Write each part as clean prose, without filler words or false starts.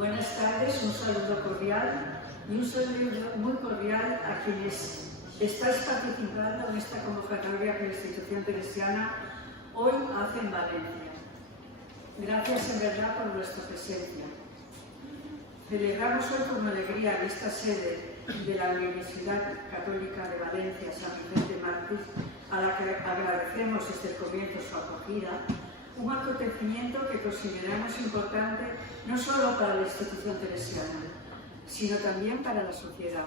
Buenas tardes, un saludo cordial y un saludo muy cordial a quienes estáis participando en esta convocatoria que la institución teresiana hoy hace en Valencia. Gracias en verdad por vuestra presencia. Celebramos hoy con alegría en esta sede de la Universidad Católica de Valencia, San Vicente Mártir, a la que agradecemos desde el comienzo su acogida, un acontecimiento que consideramos importante no solo para la institución teresiana, sino también para la sociedad.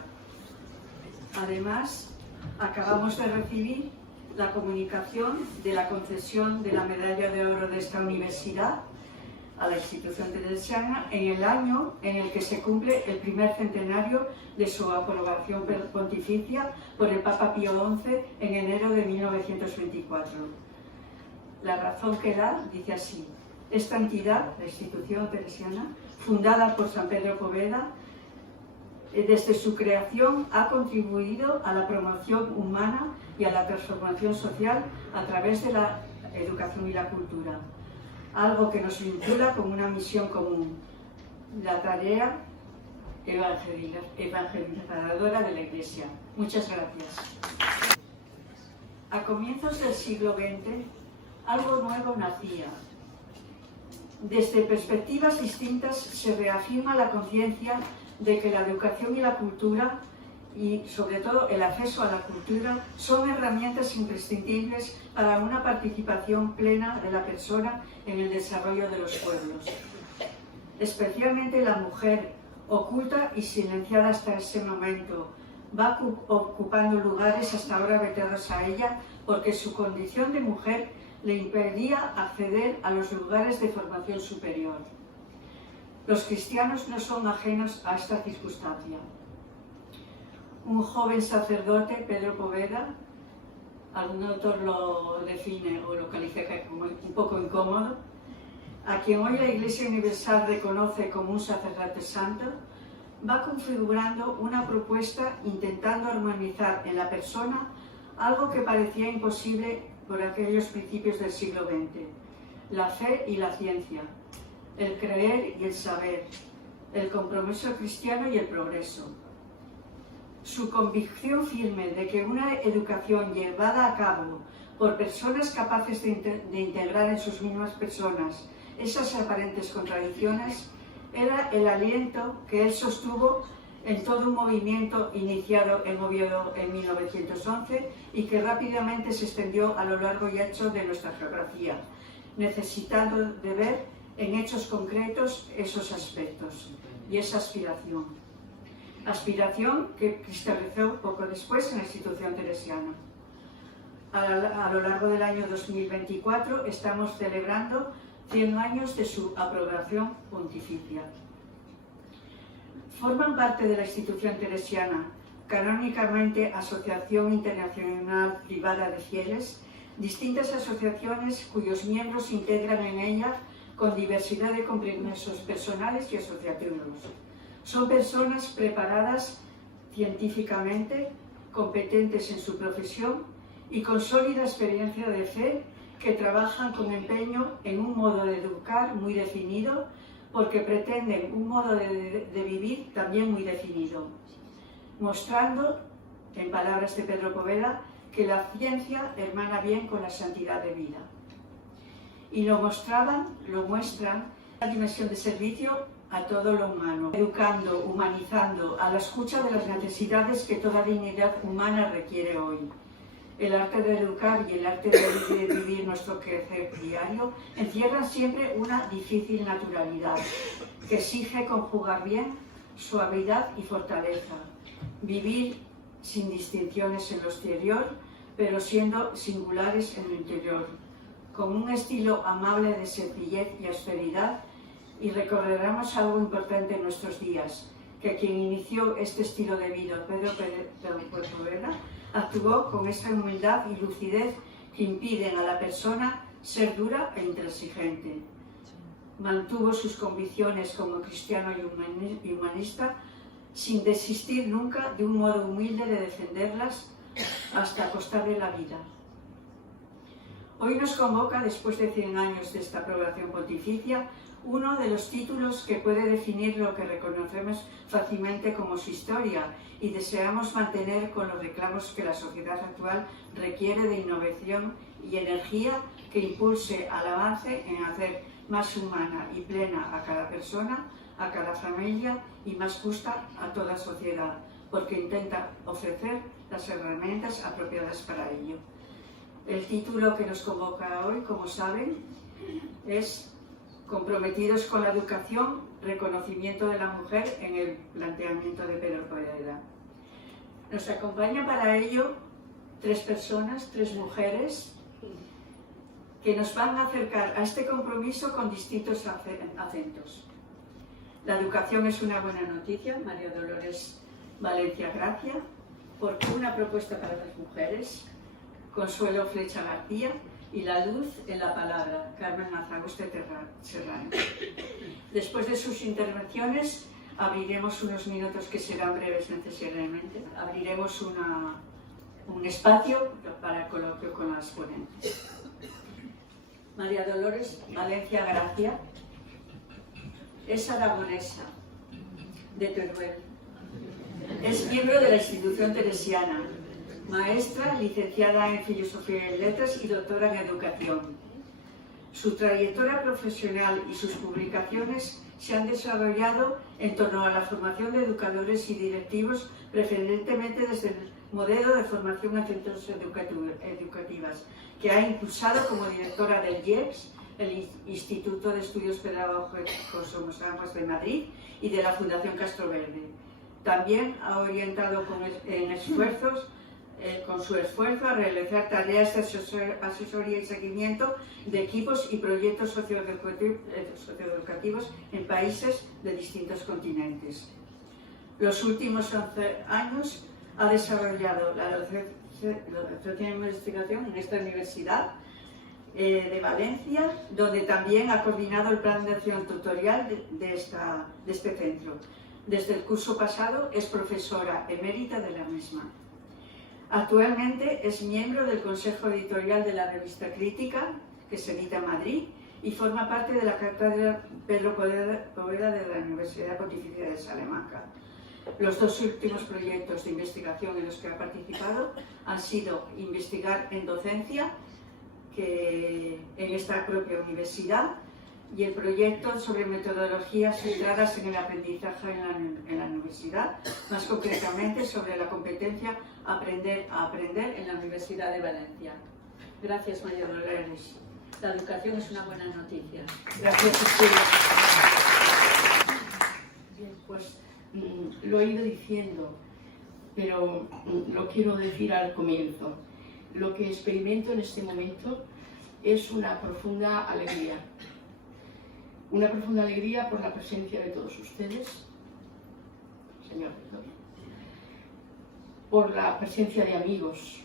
Además, acabamos de recibir la comunicación de la concesión de la medalla de oro de esta universidad a la institución teresiana en el año en el que se cumple el primer centenario de su aprobación pontificia por el Papa Pío XI en enero de 1924. La razón que da dice así: esta entidad, la institución teresiana, fundada por San Pedro Poveda, desde su creación ha contribuido a la promoción humana y a la transformación social a través de la educación y la cultura, algo que nos vincula con una misión común, la tarea evangelizadora de la Iglesia. Muchas gracias. A comienzos del siglo XX, algo nuevo nacía. Desde perspectivas distintas se reafirma la conciencia de que la educación y la cultura, y sobre todo el acceso a la cultura, son herramientas imprescindibles para una participación plena de la persona en el desarrollo de los pueblos. Especialmente la mujer, oculta y silenciada hasta ese momento, va ocupando lugares hasta ahora veterados a ella porque su condición de mujer le impedía acceder a los lugares de formación superior. Los cristianos no son ajenos a esta circunstancia. Un joven sacerdote, Pedro Poveda, algún autor lo define o lo califica como un poco incómodo, a quien hoy la Iglesia Universal reconoce como un sacerdote santo, va configurando una propuesta intentando armonizar en la persona algo que parecía imposible por aquellos principios del siglo XX: la fe y la ciencia, el creer y el saber, el compromiso cristiano y el progreso. Su convicción firme de que una educación llevada a cabo por personas capaces de integrar en sus mismas personas esas aparentes contradicciones era el aliento que él sostuvo en todo un movimiento iniciado en Oviedo en 1911 y que rápidamente se extendió a lo largo y ancho de nuestra geografía, necesitando de ver en hechos concretos esos aspectos y esa aspiración que cristalizó poco después en la institución teresiana. A lo largo del año 2024 estamos celebrando 100 años de su aprobación pontificia. Forman parte de la institución teresiana, canónicamente Asociación Internacional Privada de Fieles, distintas asociaciones cuyos miembros se integran en ella con diversidad de compromisos personales y asociativos. Son personas preparadas científicamente, competentes en su profesión y con sólida experiencia de fe que trabajan con empeño en un modo de educar muy definido, porque pretenden un modo de vivir también muy definido, mostrando, en palabras de Pedro Poveda, que la ciencia hermana bien con la santidad de vida. Y lo muestran, la dimensión de servicio a todo lo humano, educando, humanizando, a la escucha de las necesidades que toda dignidad humana requiere hoy. El arte de educar y el arte de vivir nuestro crecer diario encierran siempre una difícil naturalidad que exige conjugar bien suavidad y fortaleza, vivir sin distinciones en lo exterior, pero siendo singulares en lo interior, con un estilo amable de sencillez y austeridad. Y recordaremos algo importante en nuestros días, que quien inició este estilo de vida, Pedro Poveda, actuó con esa humildad y lucidez que impiden a la persona ser dura e intransigente. Mantuvo sus convicciones como cristiano y humanista sin desistir nunca de un modo humilde de defenderlas hasta costarle la vida. Hoy nos convoca, después de 100 años de esta aprobación pontificia, uno de los títulos que puede definir lo que reconocemos fácilmente como su historia y deseamos mantener con los reclamos que la sociedad actual requiere de innovación y energía que impulse al avance en hacer más humana y plena a cada persona, a cada familia y más justa a toda sociedad, porque intenta ofrecer las herramientas apropiadas para ello. El título que nos convoca hoy, como saben, es Comprometidos con la educación, reconocimiento de la mujer en el planteamiento de Pedro Poveda. Nos acompaña para ello tres personas, tres mujeres, que nos van a acercar a este compromiso con distintos acentos. La educación es una buena noticia, María Dolores Valencia Gracia, Fortuna propuesta para las mujeres, Consuelo Flecha García, y La luz en la palabra, Carmen Mazagoste Serrano. Después de sus intervenciones abriremos unos minutos que serán breves necesariamente, abriremos un espacio para coloquio con las ponentes. María Dolores Valencia Gracia es aragonesa, de Teruel. Es miembro de la institución teresiana, maestra, licenciada en Filosofía y Letras y doctora en Educación. Su trayectoria profesional y sus publicaciones se han desarrollado en torno a la formación de educadores y directivos, preferentemente desde el modelo de formación en centros educativas, que ha impulsado como directora del IEPS, el Instituto de Estudios Pedagógicos Somos Aguas de Madrid, y de la Fundación Castroverde. También ha orientado con su esfuerzo a realizar tareas de asesoría y seguimiento de equipos y proyectos socioeducativos en países de distintos continentes. Los últimos 11 años ha desarrollado la docencia de investigación en esta universidad de Valencia, donde también ha coordinado el plan de acción tutorial de este centro. Desde el curso pasado es profesora emérita de la misma. Actualmente es miembro del Consejo Editorial de la revista Crítica, que se edita en Madrid, y forma parte de la cátedra Pedro Poveda de la Universidad Pontificia de Salamanca. Los dos últimos proyectos de investigación en los que ha participado han sido investigar en docencia, que en esta propia universidad, y el proyecto sobre metodologías centradas en el aprendizaje en la universidad, más concretamente sobre la competencia Aprender a Aprender en la Universidad de Valencia. Gracias, María Dolores. La educación es una buena noticia. Gracias, Cecilia. Bien, pues lo he ido diciendo, pero lo quiero decir al comienzo. Lo que experimento en este momento es una profunda alegría. Una profunda alegría por la presencia de todos ustedes, señor rector, por la presencia de amigos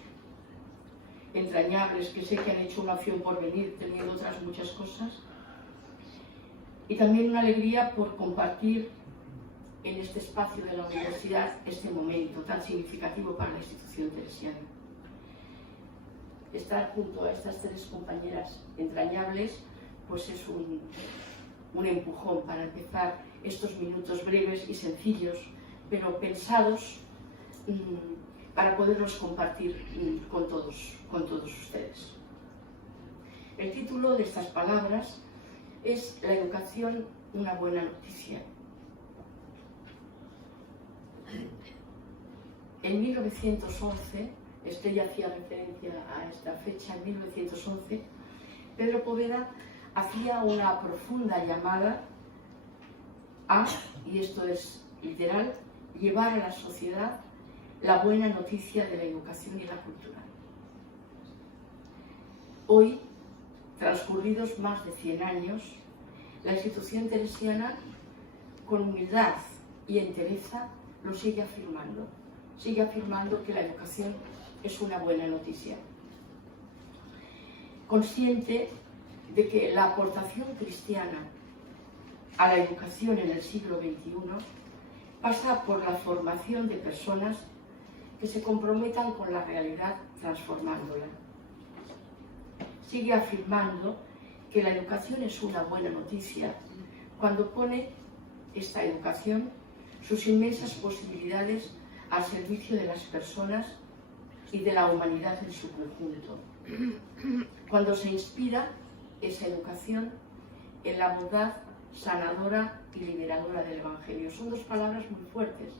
entrañables que sé que han hecho una opción por venir, teniendo otras muchas cosas, y también una alegría por compartir en este espacio de la universidad este momento tan significativo para la institución teresiana. Estar junto a estas tres compañeras entrañables pues es un empujón para empezar estos minutos breves y sencillos, pero pensados para poderlos compartir con todos ustedes. El título de estas palabras es La educación, una buena noticia. En 1911, Estella hacía referencia a esta fecha, en 1911, Pedro Poveda hacía una profunda llamada a, y esto es literal, llevar a la sociedad la buena noticia de la educación y la cultura. Hoy, transcurridos más de 100 años, la institución teresiana, con humildad y entereza, lo sigue afirmando que la educación es una buena noticia. Consciente de que la aportación cristiana a la educación en el siglo XXI pasa por la formación de personas que se comprometan con la realidad transformándola. Sigue afirmando que la educación es una buena noticia cuando pone esta educación, sus inmensas posibilidades al servicio de las personas y de la humanidad en su conjunto. Cuando se inspira esa educación en la bondad sanadora y liberadora del Evangelio. Son dos palabras muy fuertes,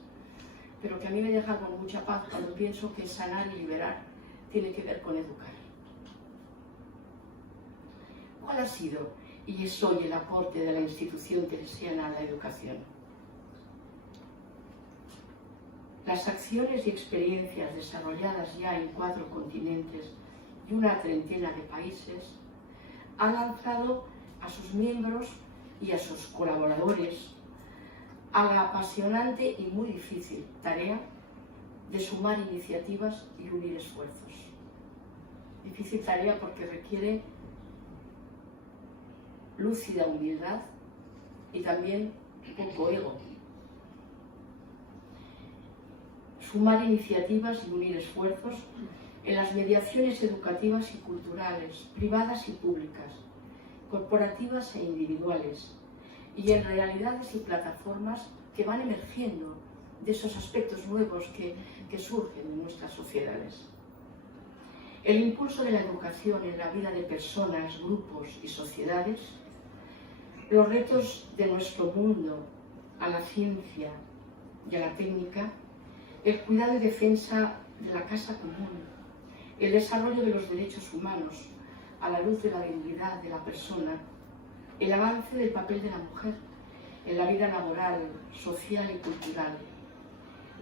pero que a mí me dejan con mucha paz cuando pienso que sanar y liberar tiene que ver con educar. ¿Cuál ha sido y es hoy el aporte de la institución teresiana a la educación? Las acciones y experiencias desarrolladas ya en 4 continentes y una treintena de países han lanzado a sus miembros y a sus colaboradores a la apasionante y muy difícil tarea de sumar iniciativas y unir esfuerzos. Difícil tarea porque requiere lúcida humildad y también poco ego. Sumar iniciativas y unir esfuerzos en las mediaciones educativas y culturales, privadas y públicas, corporativas e individuales, y en realidades y plataformas que van emergiendo de esos aspectos nuevos que surgen en nuestras sociedades. El impulso de la educación en la vida de personas, grupos y sociedades, los retos de nuestro mundo a la ciencia y a la técnica, el cuidado y defensa de la casa común, el desarrollo de los derechos humanos a la luz de la dignidad de la persona, el avance del papel de la mujer en la vida laboral, social y cultural,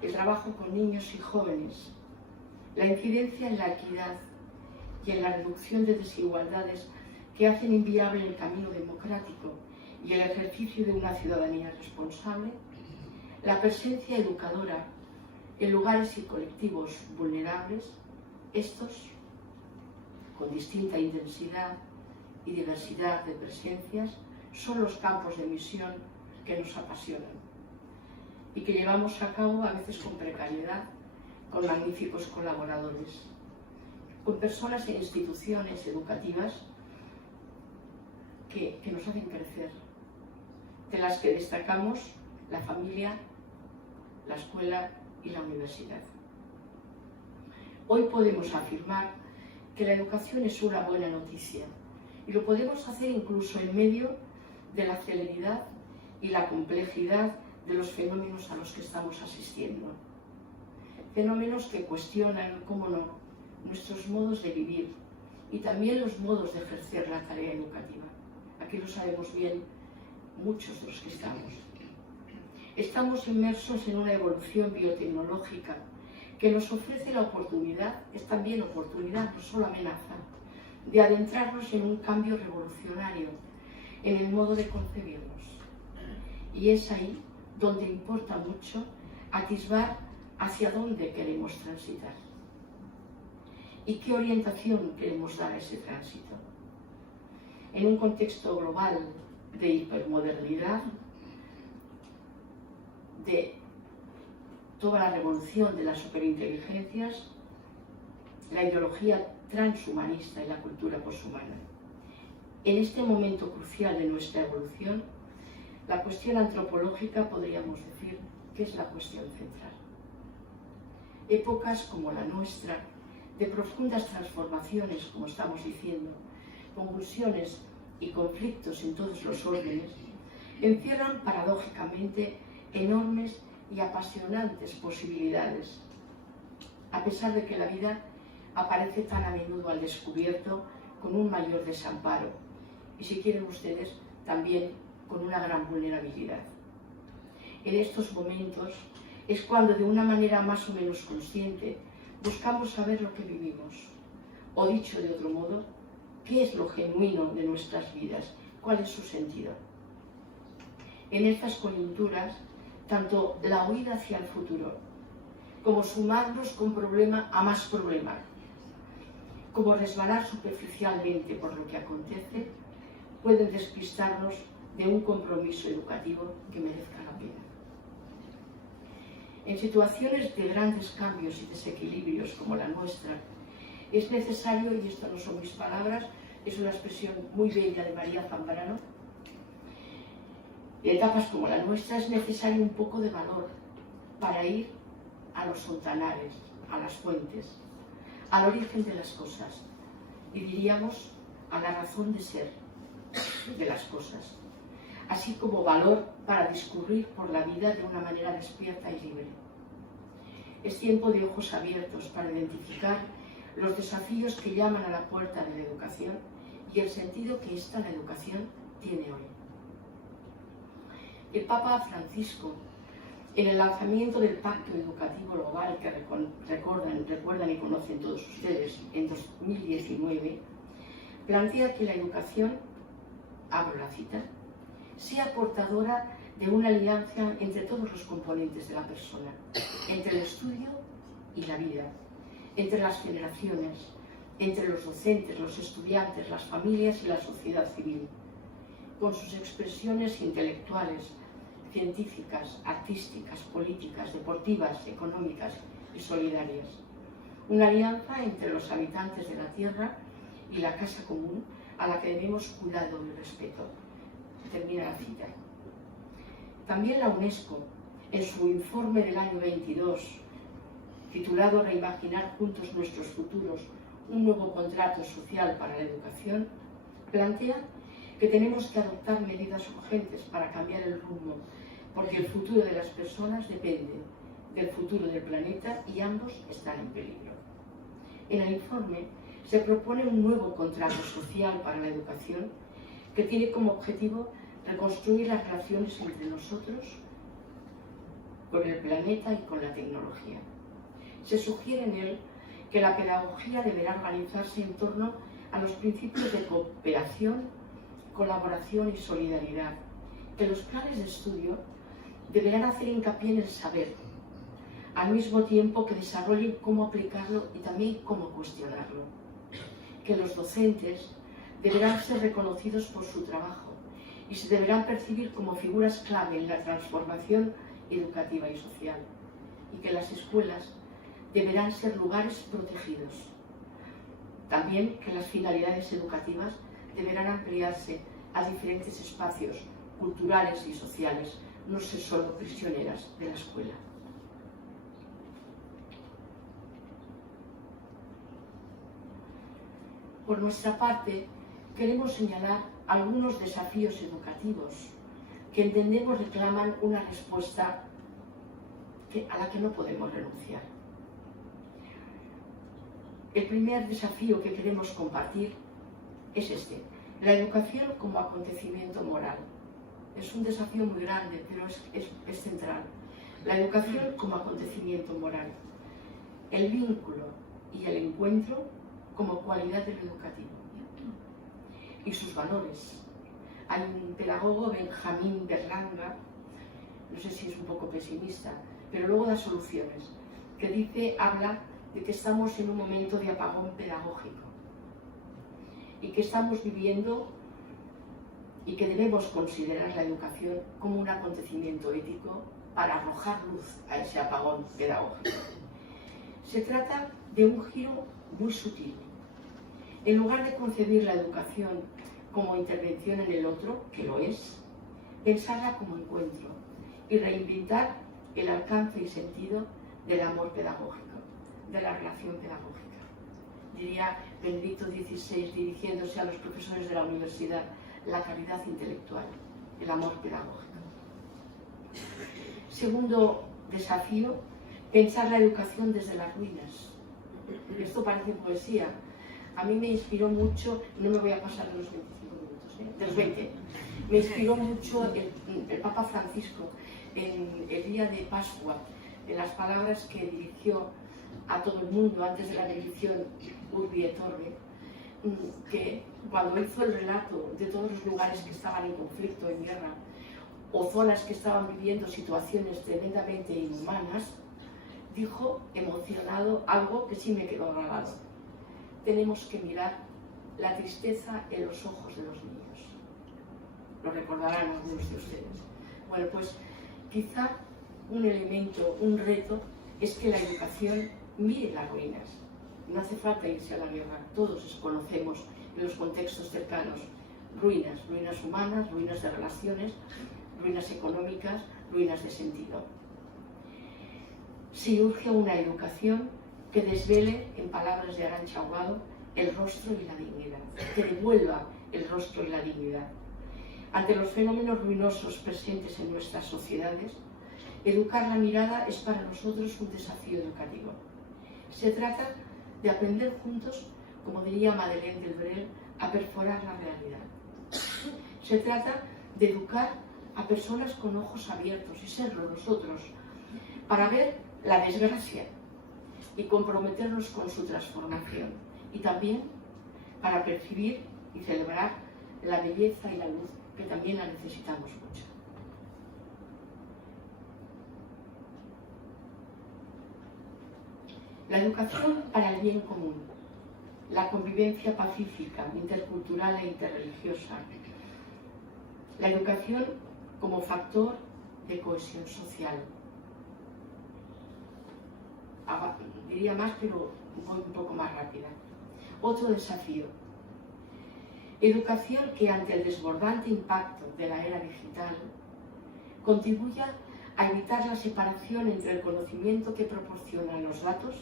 el trabajo con niños y jóvenes, la incidencia en la equidad y en la reducción de desigualdades que hacen inviable el camino democrático y el ejercicio de una ciudadanía responsable, la presencia educadora en lugares y colectivos vulnerables, estos, con distinta intensidad y diversidad de presencias, son los campos de misión que nos apasionan y que llevamos a cabo a veces con precariedad, con magníficos colaboradores, con personas e instituciones educativas que nos hacen crecer, de las que destacamos la familia, la escuela y la universidad. Hoy podemos afirmar que la educación es una buena noticia y lo podemos hacer incluso en medio de la celeridad y la complejidad de los fenómenos a los que estamos asistiendo. Fenómenos que cuestionan, cómo no, nuestros modos de vivir y también los modos de ejercer la tarea educativa. Aquí lo sabemos bien muchos de los que estamos. Estamos inmersos en una evolución biotecnológica que nos ofrece la oportunidad, es también oportunidad, no solo amenaza, de adentrarnos en un cambio revolucionario en el modo de concebirnos. Y es ahí donde importa mucho atisbar hacia dónde queremos transitar y qué orientación queremos dar a ese tránsito. En un contexto global de hipermodernidad, de toda la revolución de las superinteligencias, la ideología transhumanista y la cultura poshumana. En este momento crucial de nuestra evolución, la cuestión antropológica podríamos decir que es la cuestión central. Épocas como la nuestra, de profundas transformaciones, como estamos diciendo, convulsiones y conflictos en todos los órdenes, encierran paradójicamente enormes y apasionantes posibilidades, a pesar de que la vida aparece tan a menudo al descubierto con un mayor desamparo y, si quieren ustedes, también con una gran vulnerabilidad. En estos momentos es cuando, de una manera más o menos consciente, buscamos saber lo que vivimos, o dicho de otro modo, qué es lo genuino de nuestras vidas, cuál es su sentido. En estas coyunturas, tanto la huida hacia el futuro, como sumarnos con problema a más problema, como resbalar superficialmente por lo que acontece, pueden despistarnos de un compromiso educativo que merezca la pena. En situaciones de grandes cambios y desequilibrios como la nuestra, es necesario, y esto no son mis palabras, es una expresión muy bella de María Zambrano, En etapas como la nuestra es necesario un poco de valor para ir a los fontanales, a las fuentes, al origen de las cosas y diríamos a la razón de ser de las cosas, así como valor para discurrir por la vida de una manera despierta y libre. Es tiempo de ojos abiertos para identificar los desafíos que llaman a la puerta de la educación y el sentido que la educación tiene hoy. El Papa Francisco, en el lanzamiento del Pacto Educativo Global que recuerdan y conocen todos ustedes en 2019, plantea que la educación, abro la cita, sea portadora de una alianza entre todos los componentes de la persona, entre el estudio y la vida, entre las generaciones, entre los docentes, los estudiantes, las familias y la sociedad civil, con sus expresiones intelectuales, científicas, artísticas, políticas, deportivas, económicas y solidarias. Una alianza entre los habitantes de la tierra y la casa común a la que debemos cuidado y respeto. Termina la cita. También la UNESCO, en su informe del año 22, titulado Reimaginar juntos nuestros futuros, un nuevo contrato social para la educación, plantea que tenemos que adoptar medidas urgentes para cambiar el rumbo, porque el futuro de las personas depende del futuro del planeta y ambos están en peligro. En el informe se propone un nuevo contrato social para la educación que tiene como objetivo reconstruir las relaciones entre nosotros, con el planeta y con la tecnología. Se sugiere en él que la pedagogía deberá organizarse en torno a los principios de cooperación, colaboración y solidaridad, que los planes de estudio deberán hacer hincapié en el saber, al mismo tiempo que desarrollen cómo aplicarlo y también cómo cuestionarlo, que los docentes deberán ser reconocidos por su trabajo y se deberán percibir como figuras clave en la transformación educativa y social, y que las escuelas deberán ser lugares protegidos. También que las finalidades educativas deberán ampliarse a diferentes espacios culturales y sociales, no ser solo prisioneras de la escuela. Por nuestra parte, queremos señalar algunos desafíos educativos que entendemos reclaman una respuesta a la que no podemos renunciar. El primer desafío que queremos compartir es este: la educación como acontecimiento moral. Es un desafío muy grande, pero es central. La educación como acontecimiento moral. El vínculo y el encuentro como cualidad de lo educativo. Y sus valores. Hay un pedagogo, Benjamín Berlanga, no sé si es un poco pesimista, pero luego da soluciones, que habla de que estamos en un momento de apagón pedagógico y que estamos viviendo y que debemos considerar la educación como un acontecimiento ético para arrojar luz a ese apagón pedagógico. Se trata de un giro muy sutil. En lugar de concebir la educación como intervención en el otro, que lo es, pensarla como encuentro y reinventar el alcance y sentido del amor pedagógico, de la relación pedagógica. Diría Benedicto XVI dirigiéndose a los profesores de la universidad: la caridad intelectual, el amor pedagógico. Segundo desafío, pensar la educación desde las ruinas. Esto parece poesía. A mí me inspiró mucho, no me voy a pasar de los 25 minutos, de los 20. Me inspiró mucho el Papa Francisco en el día de Pascua, en las palabras que dirigió a todo el mundo antes de la bendición Urbi et Orbi, que cuando hizo el relato de todos los lugares que estaban en conflicto, en guerra, o zonas que estaban viviendo situaciones tremendamente inhumanas, dijo, emocionado, algo que sí me quedó grabado: tenemos que mirar la tristeza en los ojos de los niños. Lo recordarán algunos de ustedes. Bueno, pues quizá un elemento, un reto, es que la educación mire las ruinas. No hace falta irse a la guerra, todos conocemos en los contextos cercanos ruinas, ruinas humanas, ruinas de relaciones, ruinas económicas, ruinas de sentido. Sí urge una educación que desvele, en palabras de Arantxa Aguado, el rostro y la dignidad, que devuelva el rostro y la dignidad. Ante los fenómenos ruinosos presentes en nuestras sociedades, educar la mirada es para nosotros un desafío educativo. Se trata de aprender juntos, como diría Madeleine Delbrel, a perforar la realidad. Se trata de educar a personas con ojos abiertos y serlo nosotros, para ver la desgracia y comprometernos con su transformación, y también para percibir y celebrar la belleza y la luz, que también la necesitamos mucho. La educación para el bien común, la convivencia pacífica, intercultural e interreligiosa, la educación como factor de cohesión social. Diría más, pero voy un poco más rápida. Otro desafío. Educación que, ante el desbordante impacto de la era digital, contribuya a evitar la separación entre el conocimiento que proporcionan los datos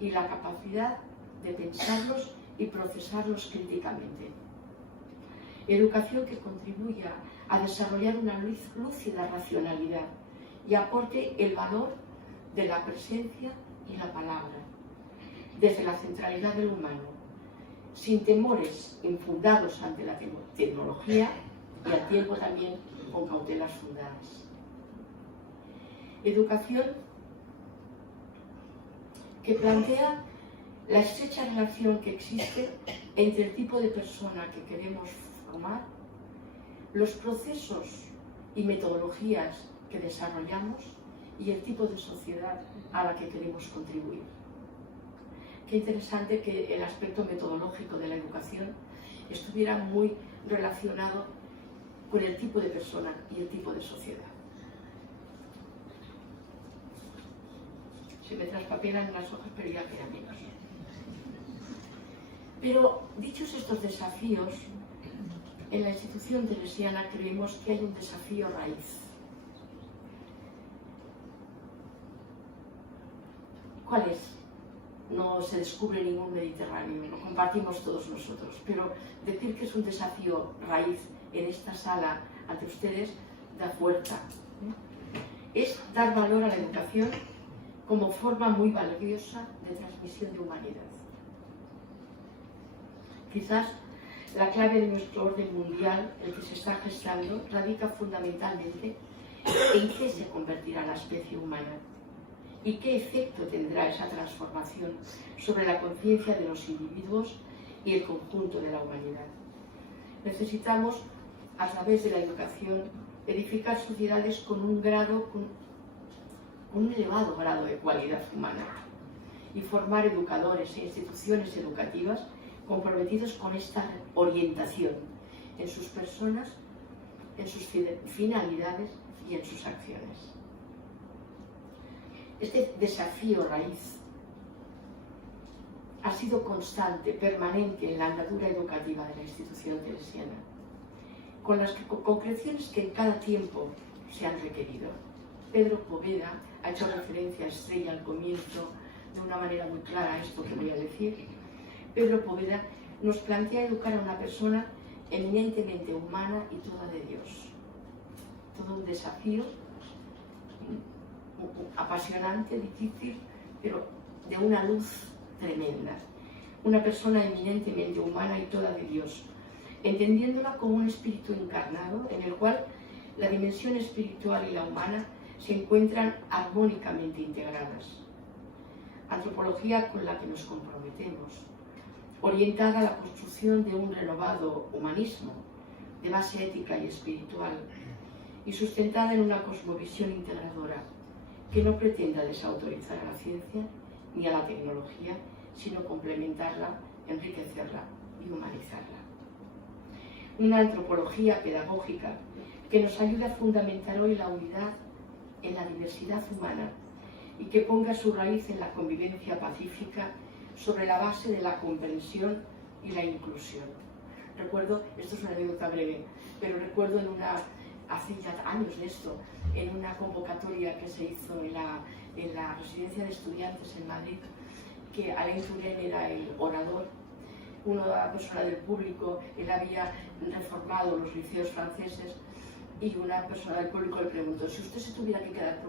y la capacidad de pensarlos y procesarlos críticamente. Educación que contribuya a desarrollar una lúcida racionalidad y aporte el valor de la presencia y la palabra, desde la centralidad del humano, sin temores infundados ante la tecnología y al tiempo también con cautelas fundadas. Educación que plantea la estrecha relación que existe entre el tipo de persona que queremos formar, los procesos y metodologías que desarrollamos y el tipo de sociedad a la que queremos contribuir. Qué interesante que el aspecto metodológico de la educación estuviera muy relacionado con el tipo de persona y el tipo de sociedad. Se me traspapelan las hojas, pero ya queda menos. Pero, dichos estos desafíos, en la institución teresiana creemos que hay un desafío raíz. ¿Cuál es? No se descubre ningún Mediterráneo, lo compartimos todos nosotros, pero decir que es un desafío raíz en esta sala ante ustedes da fuerza. Es dar valor a la educación como forma muy valiosa de transmisión de humanidad. Quizás la clave de nuestro orden mundial, el que se está gestando, radica fundamentalmente en qué se convertirá la especie humana y qué efecto tendrá esa transformación sobre la conciencia de los individuos y el conjunto de la humanidad. Necesitamos, a través de la educación, edificar sociedades con un elevado grado de cualidad humana y formar educadores e instituciones educativas comprometidos con esta orientación en sus personas, en sus finalidades y en sus acciones. Este desafío raíz ha sido constante, permanente en la andadura educativa de la institución teresiana, con las concreciones que en cada tiempo se han requerido. Pedro Poveda ha hecho referencia a Estrella al comienzo de una manera muy clara a esto que voy a decir. Pedro Poveda nos plantea educar a una persona eminentemente humana y toda de Dios. Todo un desafío apasionante, difícil, pero de una luz tremenda. Una persona eminentemente humana y toda de Dios, entendiéndola como un espíritu encarnado en el cual la dimensión espiritual y la humana se encuentran armónicamente integradas. Antropología con la que nos comprometemos, orientada a la construcción de un renovado humanismo de base ética y espiritual y sustentada en una cosmovisión integradora que no pretenda desautorizar a la ciencia ni a la tecnología, sino complementarla, enriquecerla y humanizarla. Una antropología pedagógica que nos ayude a fundamentar hoy la unidad en la diversidad humana y que ponga su raíz en la convivencia pacífica sobre la base de la comprensión y la inclusión. Recuerdo, esto es una anécdota breve, pero recuerdo en una hace ya años de esto, en una convocatoria que se hizo en la residencia de estudiantes en Madrid, que Alain Touraine era el orador, una persona del público, él había reformado los liceos franceses, y una persona del público le preguntó: si usted se tuviera que quedar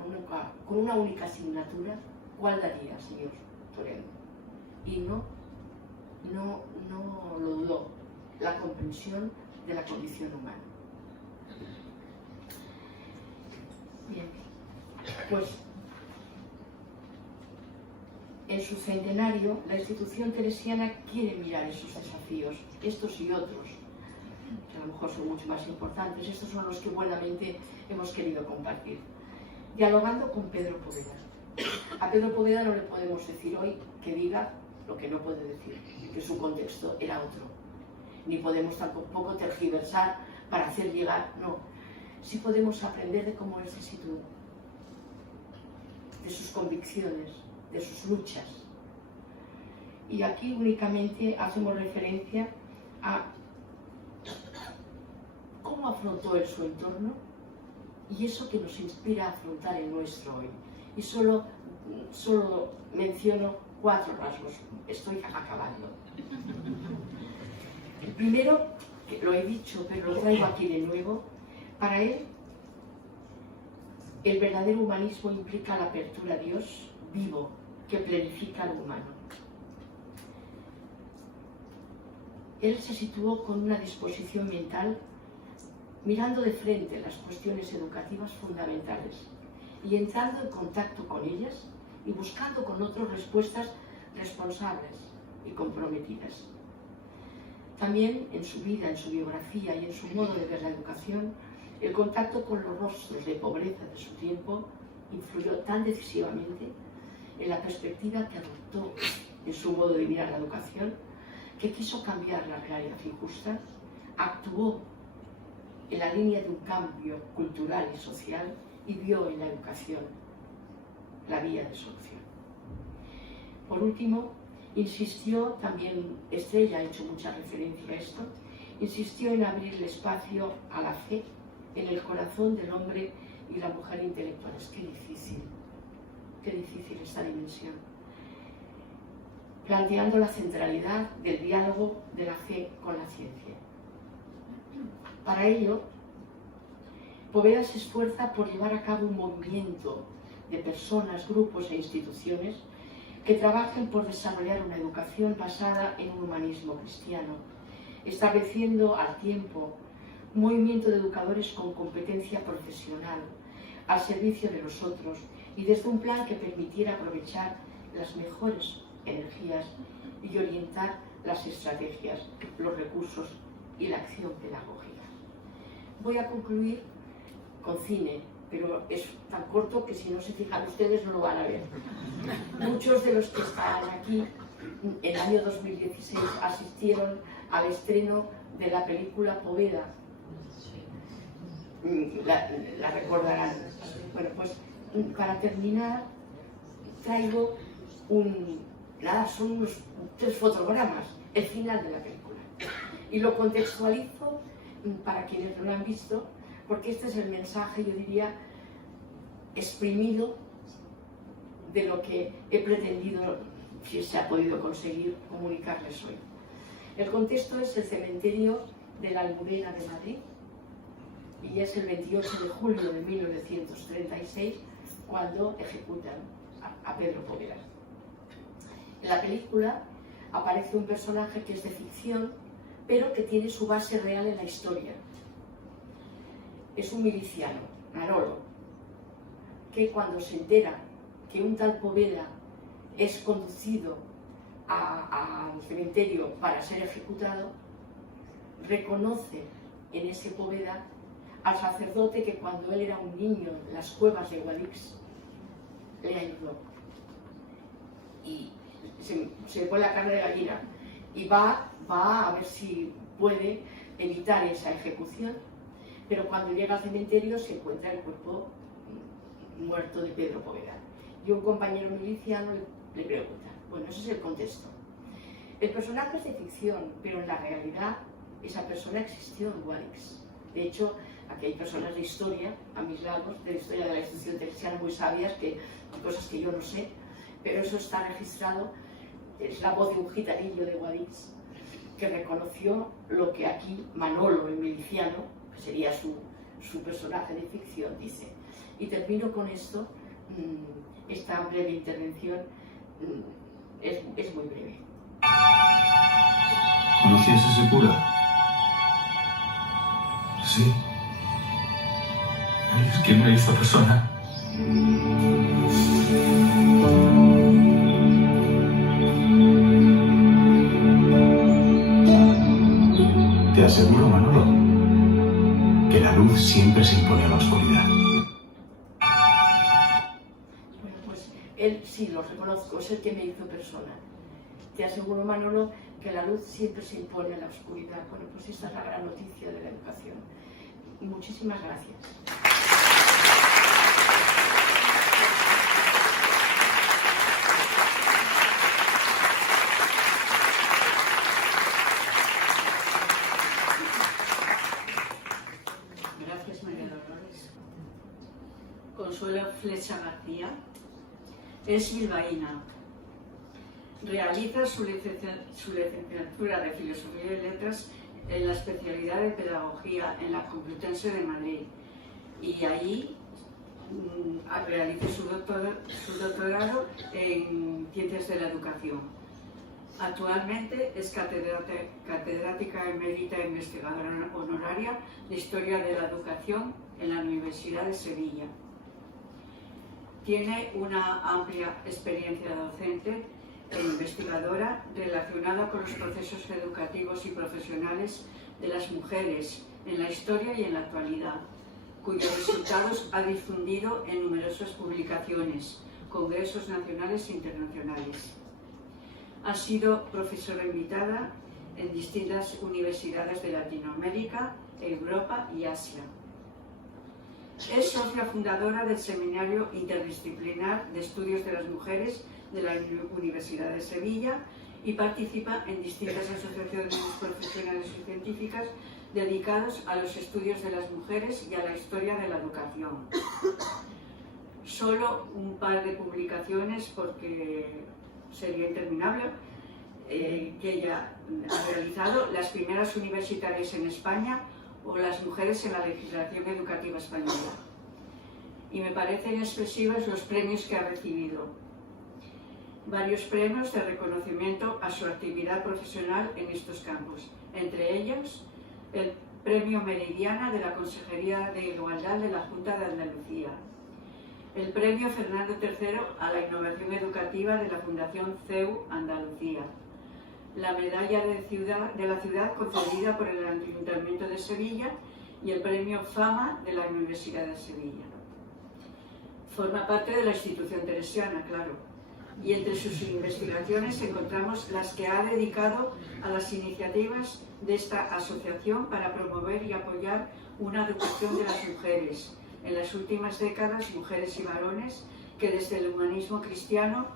con una única asignatura, ¿cuál daría, señor Touraine? Y no lo dudó, la comprensión de la condición humana. Bien, pues en su centenario la institución teresiana quiere mirar esos desafíos, estos y otros, que a lo mejor son mucho más importantes. Estos son los que buenamente hemos querido compartir. Dialogando con Pedro Poveda. A Pedro Poveda no le podemos decir hoy que diga lo que no puede decir, que su contexto era otro. Ni podemos tampoco tergiversar para hacer llegar, no. Sí podemos aprender de cómo él se situó, de sus convicciones, de sus luchas. Y aquí únicamente hacemos referencia a cómo afrontó él su entorno y eso que nos inspira a afrontar el nuestro hoy. Y solo menciono 4 rasgos, estoy acabando. El primero, que lo he dicho, pero lo traigo aquí de nuevo, para él el verdadero humanismo implica la apertura a Dios vivo, que planifica lo humano. Él se situó con una disposición mental mirando de frente las cuestiones educativas fundamentales y entrando en contacto con ellas y buscando con otros respuestas responsables y comprometidas. También en su vida, en su biografía y en su modo de ver la educación, el contacto con los rostros de pobreza de su tiempo influyó tan decisivamente en la perspectiva que adoptó en su modo de mirar la educación, que quiso cambiar la realidad injusta, actuó en la línea de un cambio cultural y social y vio en la educación la vía de solución. Por último, insistió, también Estrella ha hecho mucha referencia a esto, insistió en abrir espacio a la fe en el corazón del hombre y la mujer intelectuales. Qué difícil esta dimensión. Planteando la centralidad del diálogo de la fe con la ciencia. Para ello, Poveda se esfuerza por llevar a cabo un movimiento de personas, grupos e instituciones que trabajen por desarrollar una educación basada en un humanismo cristiano, estableciendo al tiempo un movimiento de educadores con competencia profesional, al servicio de los otros, y desde un plan que permitiera aprovechar las mejores energías y orientar las estrategias, los recursos y la acción pedagógica. Voy a concluir con cine, pero es tan corto que si no se fijan ustedes no lo van a ver. Muchos de los que están aquí en el año 2016 asistieron al estreno de la película Poveda. La recordarán. Bueno, pues para terminar traigo son unos 3 fotogramas, el final de la película. Y lo contextualizo para quienes no lo han visto, porque este es el mensaje, yo diría, exprimido de lo que he pretendido, si se ha podido conseguir, comunicarles hoy. El contexto es el cementerio de la Almudena de Madrid, y es el 28 de julio de 1936 cuando ejecutan a Pedro Poveda. En la película aparece un personaje que es de ficción, pero que tiene su base real en la historia. Es un miliciano, Manolo, que cuando se entera que un tal Poveda es conducido al cementerio para ser ejecutado, reconoce en ese Poveda al sacerdote que cuando él era un niño en las cuevas de Guadix le ayudó. Y se le pone la carne de gallina y va a ver si puede evitar esa ejecución, pero cuando llega al cementerio se encuentra el cuerpo muerto de Pedro Poveda. Y un compañero miliciano le pregunta. Bueno, ese es el contexto. El personaje es de ficción, pero en la realidad esa persona existió en Guadix. De hecho, Aquí hay personas de historia a mis lados, de la historia de la institución teresiana muy sabias, que cosas que yo no sé, pero eso está registrado. Es la voz de un gitanillo de Guadix que reconoció lo que aquí Manolo, el miliciano, que sería su personaje de ficción, dice. Y termino con esto, esta breve intervención es muy breve. ¿Conocías a ese cura? Sí. Es que me hizo persona. Te aseguro, Manolo, que la luz siempre se impone a la oscuridad. Bueno, pues él sí lo reconozco, es el que me hizo persona. Te aseguro, Manolo, que la luz siempre se impone a la oscuridad. Bueno, pues esta es la gran noticia de la educación. Y muchísimas gracias. Gracias, María Dolores. Consuelo Flecha García es bilbaína. Realiza su licenciatura de Filosofía y Letras en la especialidad de Pedagogía en la Complutense de Madrid y allí realiza su doctorado en Ciencias de la Educación. Actualmente es catedrática emérita e investigadora honoraria de Historia de la Educación en la Universidad de Sevilla. Tiene una amplia experiencia docente e investigadora relacionada con los procesos educativos y profesionales de las mujeres en la historia y en la actualidad, cuyos resultados ha difundido en numerosas publicaciones, congresos nacionales e internacionales. Ha sido profesora invitada en distintas universidades de Latinoamérica, Europa y Asia. Es socia fundadora del Seminario Interdisciplinar de Estudios de las Mujeres de la Universidad de Sevilla y participa en distintas asociaciones profesionales y científicas dedicadas a los estudios de las mujeres y a la historia de la educación. Solo un par de publicaciones, porque sería interminable, que ella ha realizado: Las primeras universitarias en España o Las mujeres en la legislación educativa española. Y me parecen expresivos los premios que ha recibido. Varios premios de reconocimiento a su actividad profesional en estos campos, entre ellos el Premio Meridiana de la Consejería de Igualdad de la Junta de Andalucía, el Premio Fernando III a la Innovación Educativa de la Fundación CEU Andalucía, la Medalla de la Ciudad concedida por el Ayuntamiento de Sevilla y el Premio Fama de la Universidad de Sevilla. Forma parte de la institución teresiana, claro, y entre sus investigaciones encontramos las que ha dedicado a las iniciativas de esta asociación para promover y apoyar una educación de las mujeres. En las últimas décadas, mujeres y varones que desde el humanismo cristiano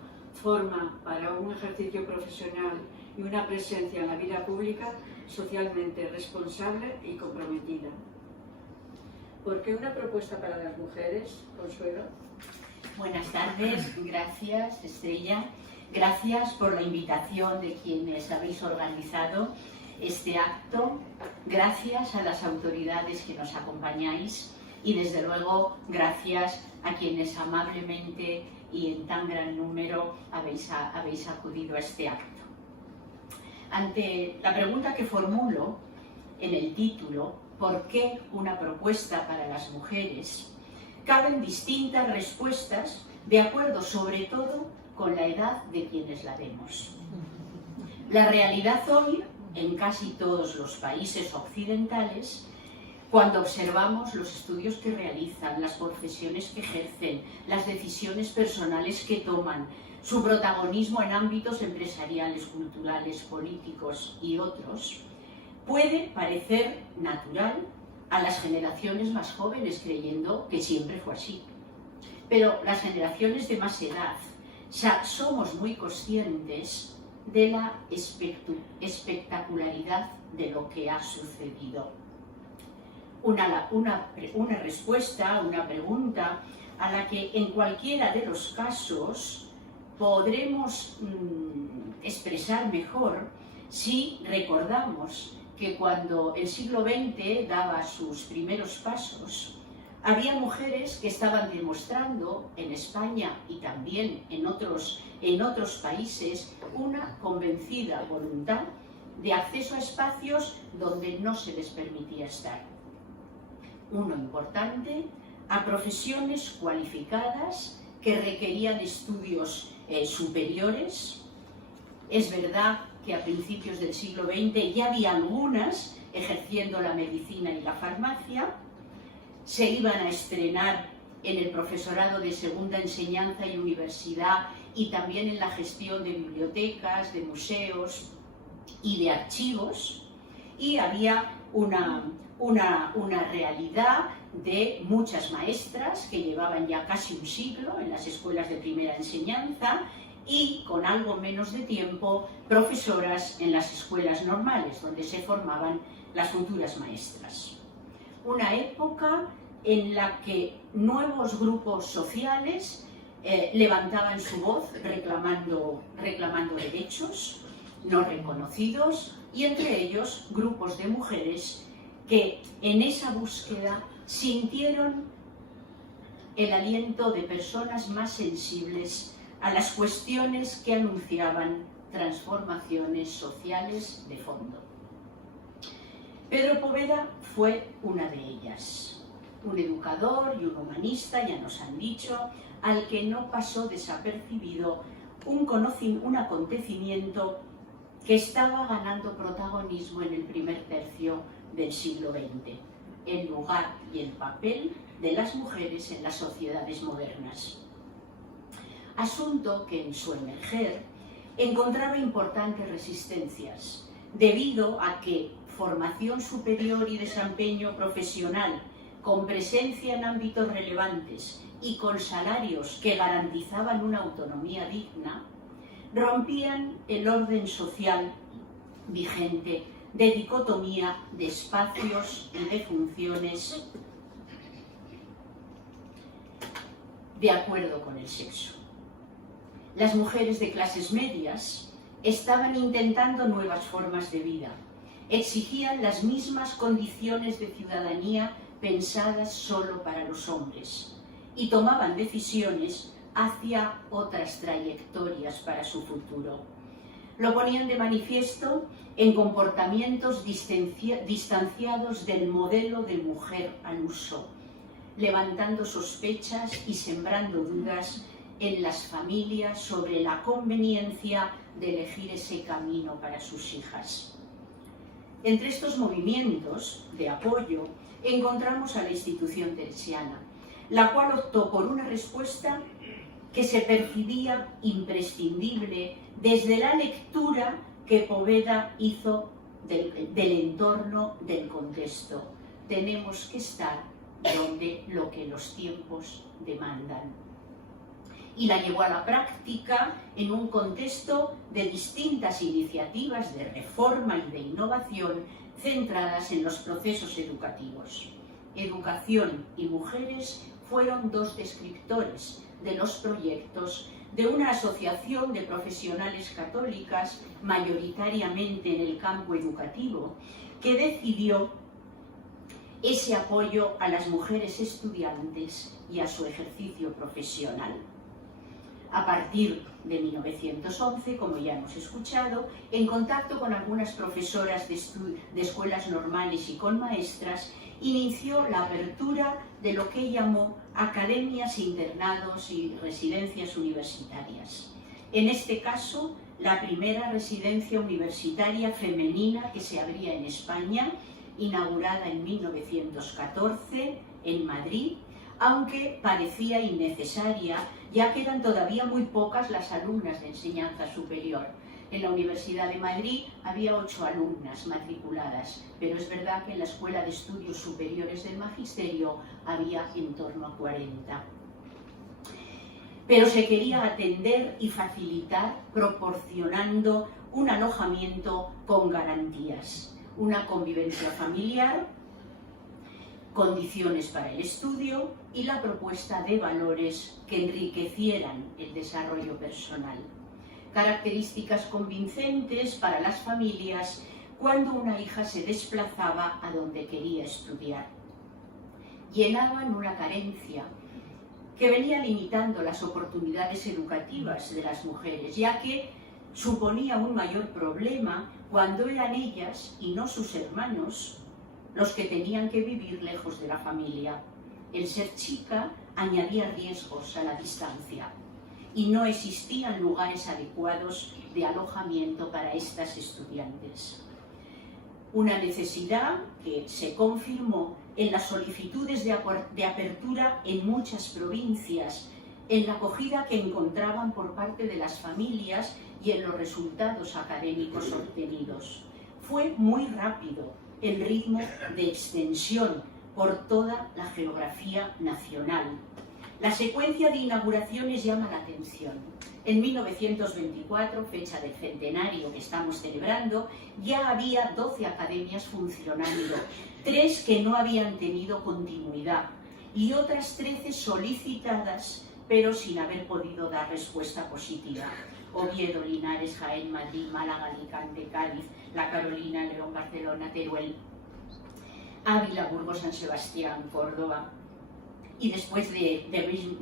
forman para un ejercicio profesional y una presencia en la vida pública socialmente responsable y comprometida. ¿Por qué una propuesta para las mujeres, Consuelo? Buenas tardes, gracias Estrella, gracias por la invitación de quienes habéis organizado este acto, gracias a las autoridades que nos acompañáis y desde luego gracias a quienes amablemente y en tan gran número habéis acudido a este acto. Ante la pregunta que formulo en el título, ¿por qué una propuesta para las mujeres?, caben distintas respuestas de acuerdo sobre todo con la edad de quienes la demos. La realidad hoy, en casi todos los países occidentales, cuando observamos los estudios que realizan, las profesiones que ejercen, las decisiones personales que toman, su protagonismo en ámbitos empresariales, culturales, políticos y otros, puede parecer natural a las generaciones más jóvenes, creyendo que siempre fue así. Pero las generaciones de más edad somos muy conscientes de la espectacularidad de lo que ha sucedido. una respuesta, una pregunta, a la que en cualquiera de los casos podremos expresar mejor si recordamos que cuando el siglo XX daba sus primeros pasos, había mujeres que estaban demostrando en España y también en otros países una convencida voluntad de acceso a espacios donde no se les permitía estar. Uno importante, a profesiones cualificadas que requerían estudios superiores. Es verdad que a principios del siglo XX ya había algunas ejerciendo la medicina y la farmacia. Se iban a estrenar en el profesorado de segunda enseñanza y universidad y también en la gestión de bibliotecas, de museos y de archivos, y había una realidad de muchas maestras que llevaban ya casi un siglo en las escuelas de primera enseñanza y con algo menos de tiempo profesoras en las escuelas normales donde se formaban las futuras maestras. Una época en la que nuevos grupos sociales levantaban su voz reclamando derechos no reconocidos, y entre ellos grupos de mujeres que en esa búsqueda sintieron el aliento de personas más sensibles a las cuestiones que anunciaban transformaciones sociales de fondo. Pedro Poveda fue una de ellas, un educador y un humanista, ya nos han dicho, al que no pasó desapercibido un acontecimiento que estaba ganando protagonismo en el primer tercio del siglo XX, el lugar y el papel de las mujeres en las sociedades modernas. Asunto que en su emerger encontraba importantes resistencias, debido a que formación superior y desempeño profesional, con presencia en ámbitos relevantes y con salarios que garantizaban una autonomía digna, rompían el orden social vigente de dicotomía de espacios y de funciones de acuerdo con el sexo. Las mujeres de clases medias estaban intentando nuevas formas de vida, exigían las mismas condiciones de ciudadanía pensadas solo para los hombres y tomaban decisiones hacia otras trayectorias para su futuro. Lo ponían de manifiesto en comportamientos distanciados del modelo de mujer al uso, levantando sospechas y sembrando dudas en las familias sobre la conveniencia de elegir ese camino para sus hijas. Entre estos movimientos de apoyo encontramos a la institución teresiana, la cual optó por una respuesta que se percibía imprescindible desde la lectura que Poveda hizo del entorno, del contexto. Tenemos que estar donde lo que los tiempos demandan. Y la llevó a la práctica en un contexto de distintas iniciativas de reforma y de innovación centradas en los procesos educativos. Educación y mujeres fueron dos descriptores de los proyectos de una asociación de profesionales católicas, mayoritariamente en el campo educativo, que decidió ese apoyo a las mujeres estudiantes y a su ejercicio profesional. A partir de 1911, como ya hemos escuchado, en contacto con algunas profesoras de escuelas normales y con maestras, inició la apertura de lo que llamó academias, internados y residencias universitarias. En este caso, la primera residencia universitaria femenina que se abría en España, inaugurada en 1914 en Madrid, aunque parecía innecesaria, ya que eran todavía muy pocas las alumnas de enseñanza superior. En la Universidad de Madrid había 8 alumnas matriculadas, pero es verdad que en la Escuela de Estudios Superiores del Magisterio había en torno a 40. Pero se quería atender y facilitar proporcionando un alojamiento con garantías, una convivencia familiar condiciones para el estudio y la propuesta de valores que enriquecieran el desarrollo personal. Características convincentes para las familias cuando una hija se desplazaba a donde quería estudiar. Llenaban una carencia que venía limitando las oportunidades educativas de las mujeres, ya que suponía un mayor problema cuando eran ellas y no sus hermanos los que tenían que vivir lejos de la familia. El ser chica añadía riesgos a la distancia y no existían lugares adecuados de alojamiento para estas estudiantes. Una necesidad que se confirmó en las solicitudes de apertura en muchas provincias, en la acogida que encontraban por parte de las familias y en los resultados académicos obtenidos. Fue muy rápido el ritmo de extensión por toda la geografía nacional. La secuencia de inauguraciones llama la atención. En 1924, fecha del centenario que estamos celebrando, ya había 12 academias funcionando, 3 que no habían tenido continuidad y otras 13 solicitadas, pero sin haber podido dar respuesta positiva. Oviedo, Linares, Jaén, Madrid, Málaga, Alicante, Cádiz, La Carolina, León, Barcelona, Teruel, Ávila, Burgos, San Sebastián, Córdoba. Y después de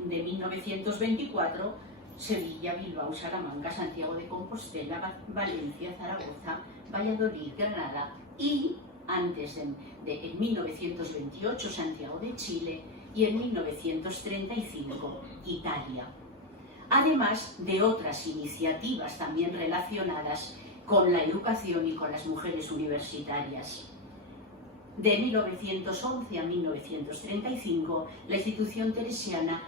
1924, Sevilla, Bilbao, Salamanca, Santiago de Compostela, Valencia, Zaragoza, Valladolid, Granada y, antes en 1928, Santiago de Chile y en 1935, Italia. Además de otras iniciativas también relacionadas con la educación y con las mujeres universitarias. De 1911 a 1935, la institución teresiana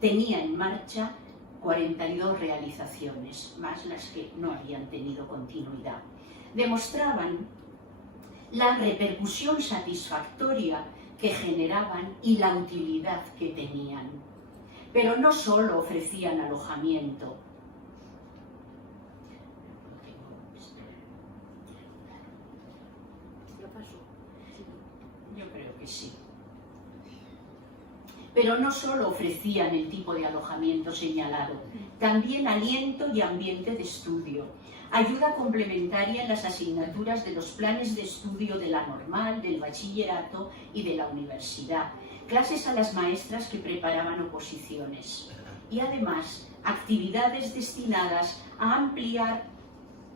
tenía en marcha 42 realizaciones, más las que no habían tenido continuidad. Demostraban la repercusión satisfactoria que generaban y la utilidad que tenían. Pero no solo ofrecían alojamiento. Yo creo que sí. Pero no solo ofrecían el tipo de alojamiento señalado, también aliento y ambiente de estudio, ayuda complementaria en las asignaturas de los planes de estudio de la normal, del bachillerato y de la universidad, clases a las maestras que preparaban oposiciones y además actividades destinadas a ampliar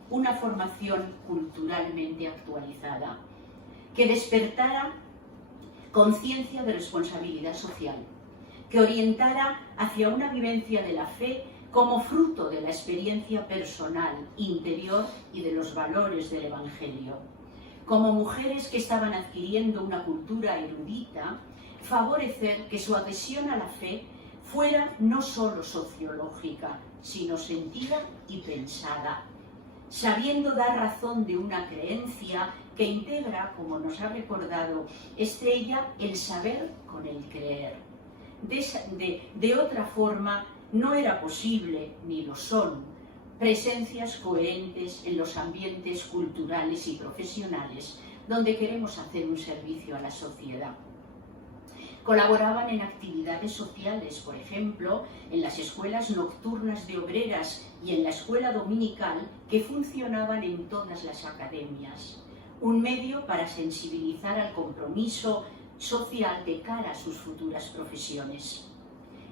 una formación culturalmente actualizada, que despertara conciencia de responsabilidad social, que orientara hacia una vivencia de la fe como fruto de la experiencia personal, interior y de los valores del Evangelio. Como mujeres que estaban adquiriendo una cultura erudita, favorecer que su adhesión a la fe fuera no solo sociológica, sino sentida y pensada, sabiendo dar razón de una creencia que integra, como nos ha recordado Estrella, el saber con el creer. De otra forma, no era posible, ni lo son, presencias coherentes en los ambientes culturales y profesionales donde queremos hacer un servicio a la sociedad. Colaboraban en actividades sociales, por ejemplo, en las escuelas nocturnas de obreras y en la escuela dominical que funcionaban en todas las academias. Un medio para sensibilizar al compromiso social de cara a sus futuras profesiones.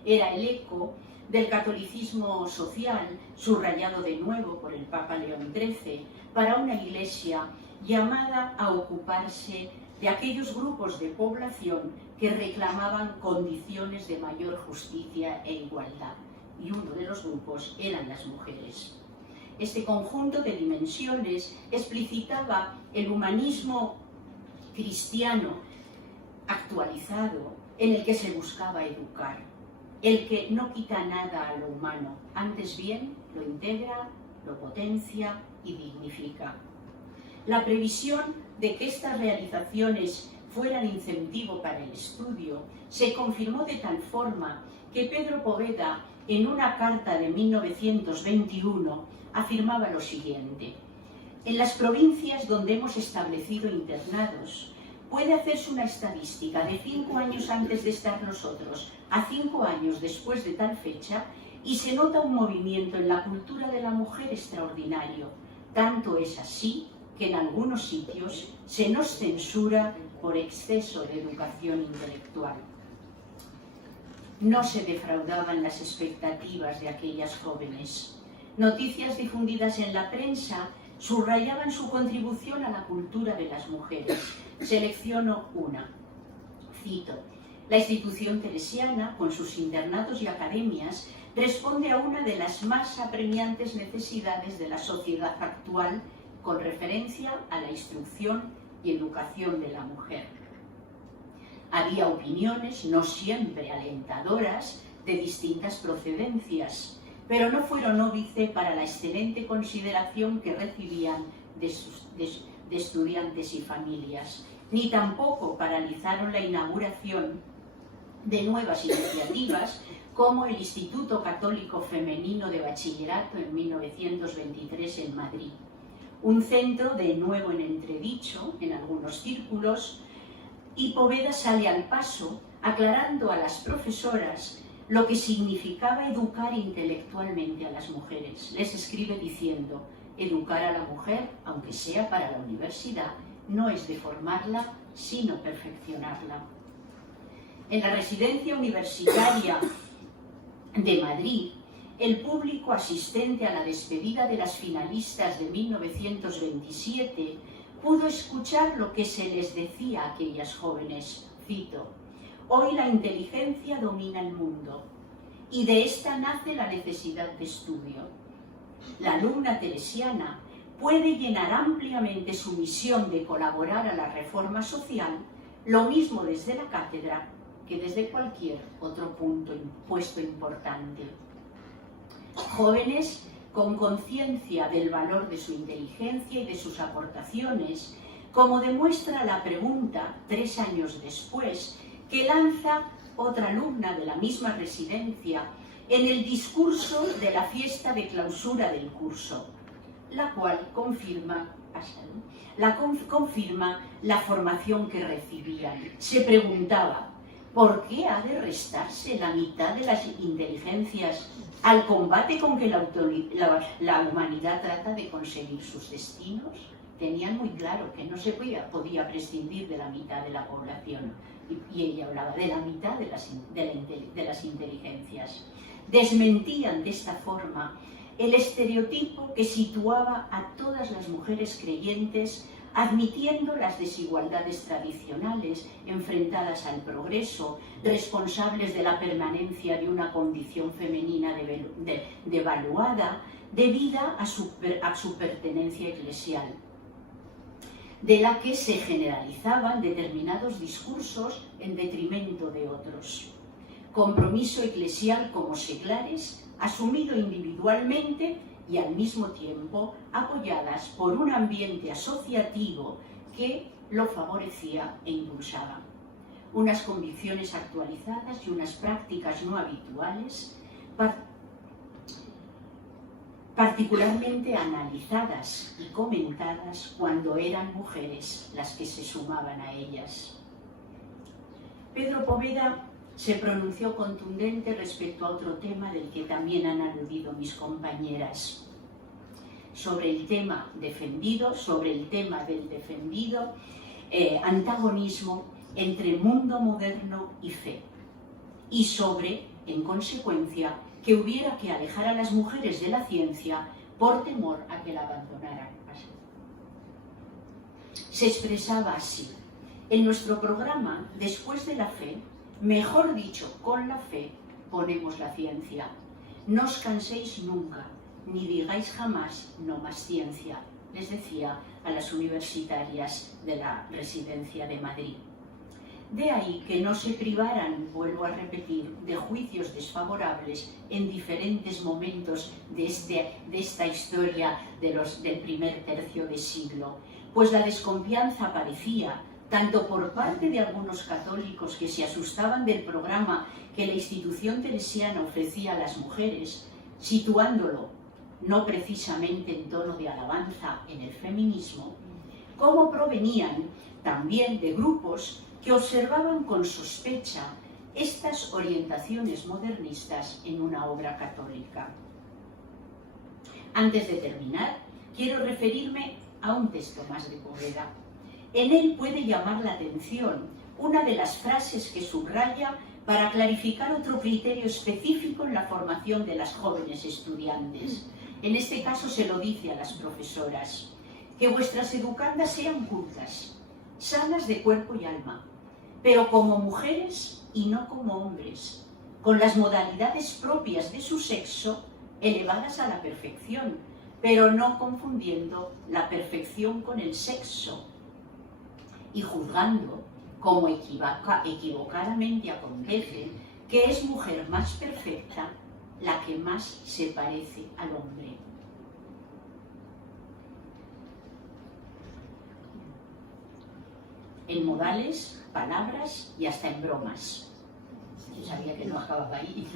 Era el eco del catolicismo social, subrayado de nuevo por el Papa León XIII, para una iglesia llamada a ocuparse de aquellos grupos de población que reclamaban condiciones de mayor justicia e igualdad, y uno de los grupos eran las mujeres. Este conjunto de dimensiones explicitaba el humanismo cristiano actualizado en el que se buscaba educar, el que no quita nada a lo humano, antes bien lo integra, lo potencia y dignifica. La previsión de que estas realizaciones fueran incentivo para el estudio se confirmó de tal forma que Pedro Poveda, en una carta de 1921, afirmaba lo siguiente: en las provincias donde hemos establecido internados, puede hacerse una estadística de 5 años antes de estar nosotros a 5 años después de tal fecha y se nota un movimiento en la cultura de la mujer extraordinario. Tanto es así que en algunos sitios se nos censura por exceso de educación intelectual. No se defraudaban las expectativas de aquellas jóvenes. Noticias difundidas en la prensa subrayaban su contribución a la cultura de las mujeres. Selecciono una. Cito: la institución teresiana, con sus internados y academias, responde a una de las más apremiantes necesidades de la sociedad actual con referencia a la instrucción y educación de la mujer. Había opiniones, no siempre alentadoras, de distintas procedencias, pero no fueron óbice para la excelente consideración que recibían de estudiantes y familias, ni tampoco paralizaron la inauguración de nuevas iniciativas como el Instituto Católico Femenino de Bachillerato en 1923 en Madrid, un centro de nuevo en entredicho en algunos círculos, y Poveda sale al paso aclarando a las profesoras lo que significaba educar intelectualmente a las mujeres. Les escribe diciendo: educar a la mujer, aunque sea para la universidad, no es deformarla, sino perfeccionarla. En la residencia universitaria de Madrid, el público asistente a la despedida de las finalistas de 1927 pudo escuchar lo que se les decía a aquellas jóvenes. Cito: hoy la inteligencia domina el mundo y de esta nace la necesidad de estudio. La alumna teresiana puede llenar ampliamente su misión de colaborar a la reforma social, lo mismo desde la cátedra que desde cualquier otro puesto importante. Jóvenes con conciencia del valor de su inteligencia y de sus aportaciones, como demuestra la pregunta 3 años después que lanza otra alumna de la misma residencia en el discurso de la fiesta de clausura del curso, la cual confirma la formación que recibían. Se preguntaba: ¿por qué ha de restarse la mitad de las inteligencias al combate con que la humanidad trata de conseguir sus destinos? Tenían muy claro que no se podía prescindir de la mitad de la población, y ella hablaba de la mitad de las inteligencias. Desmentían de esta forma el estereotipo que situaba a todas las mujeres creyentes admitiendo las desigualdades tradicionales, enfrentadas al progreso, responsables de la permanencia de una condición femenina devaluada debida a su pertenencia eclesial, de la que se generalizaban determinados discursos en detrimento de otros. Compromiso eclesial como seglares, asumido individualmente y al mismo tiempo apoyadas por un ambiente asociativo que lo favorecía e impulsaba. Unas convicciones actualizadas y unas prácticas no habituales, particularmente analizadas y comentadas cuando eran mujeres las que se sumaban a ellas. Pedro Poveda se pronunció contundente respecto a otro tema del que también han aludido mis compañeras, sobre el tema defendido, antagonismo entre mundo moderno y fe, y sobre, en consecuencia, que hubiera que alejar a las mujeres de la ciencia por temor a que la abandonaran. Se expresaba así: en nuestro programa, después de la fe, mejor dicho, con la fe, ponemos la ciencia. No os canséis nunca, ni digáis jamás no más ciencia, les decía a las universitarias de la residencia de Madrid. De ahí que no se privaran, vuelvo a repetir, de juicios desfavorables en diferentes momentos de esta historia del primer tercio de siglo, pues la desconfianza aparecía tanto por parte de algunos católicos que se asustaban del programa que la institución teresiana ofrecía a las mujeres, situándolo no precisamente en tono de alabanza en el feminismo, como provenían también de grupos que observaban con sospecha estas orientaciones modernistas en una obra católica. Antes de terminar, quiero referirme a un texto más de Poveda. En él puede llamar la atención una de las frases que subraya para clarificar otro criterio específico en la formación de las jóvenes estudiantes. En este caso se lo dice a las profesoras: que vuestras educandas sean cultas, sanas de cuerpo y alma, pero como mujeres y no como hombres, con las modalidades propias de su sexo elevadas a la perfección, pero no confundiendo la perfección con el sexo y juzgando, como equivocadamente acontece, que es mujer más perfecta la que más se parece al hombre. En modales, palabras y hasta en bromas. Yo sabía que no acababa ahí.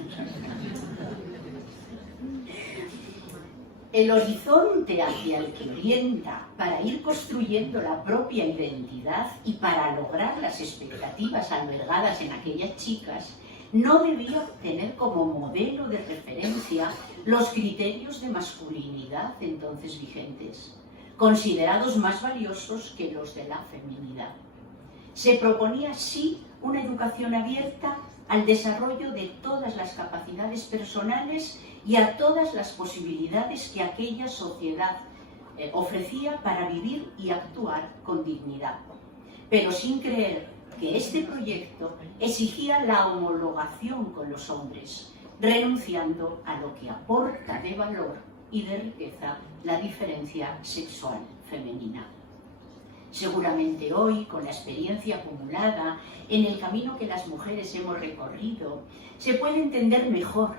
El horizonte hacia el que orienta para ir construyendo la propia identidad y para lograr las expectativas albergadas en aquellas chicas no debía tener como modelo de referencia los criterios de masculinidad entonces vigentes, considerados más valiosos que los de la feminidad. Se proponía así una educación abierta al desarrollo de todas las capacidades personales y a todas las posibilidades que aquella sociedad ofrecía para vivir y actuar con dignidad, pero sin creer que este proyecto exigía la homologación con los hombres, renunciando a lo que aporta de valor y de riqueza la diferencia sexual femenina. Seguramente hoy, con la experiencia acumulada en el camino que las mujeres hemos recorrido, se puede entender mejor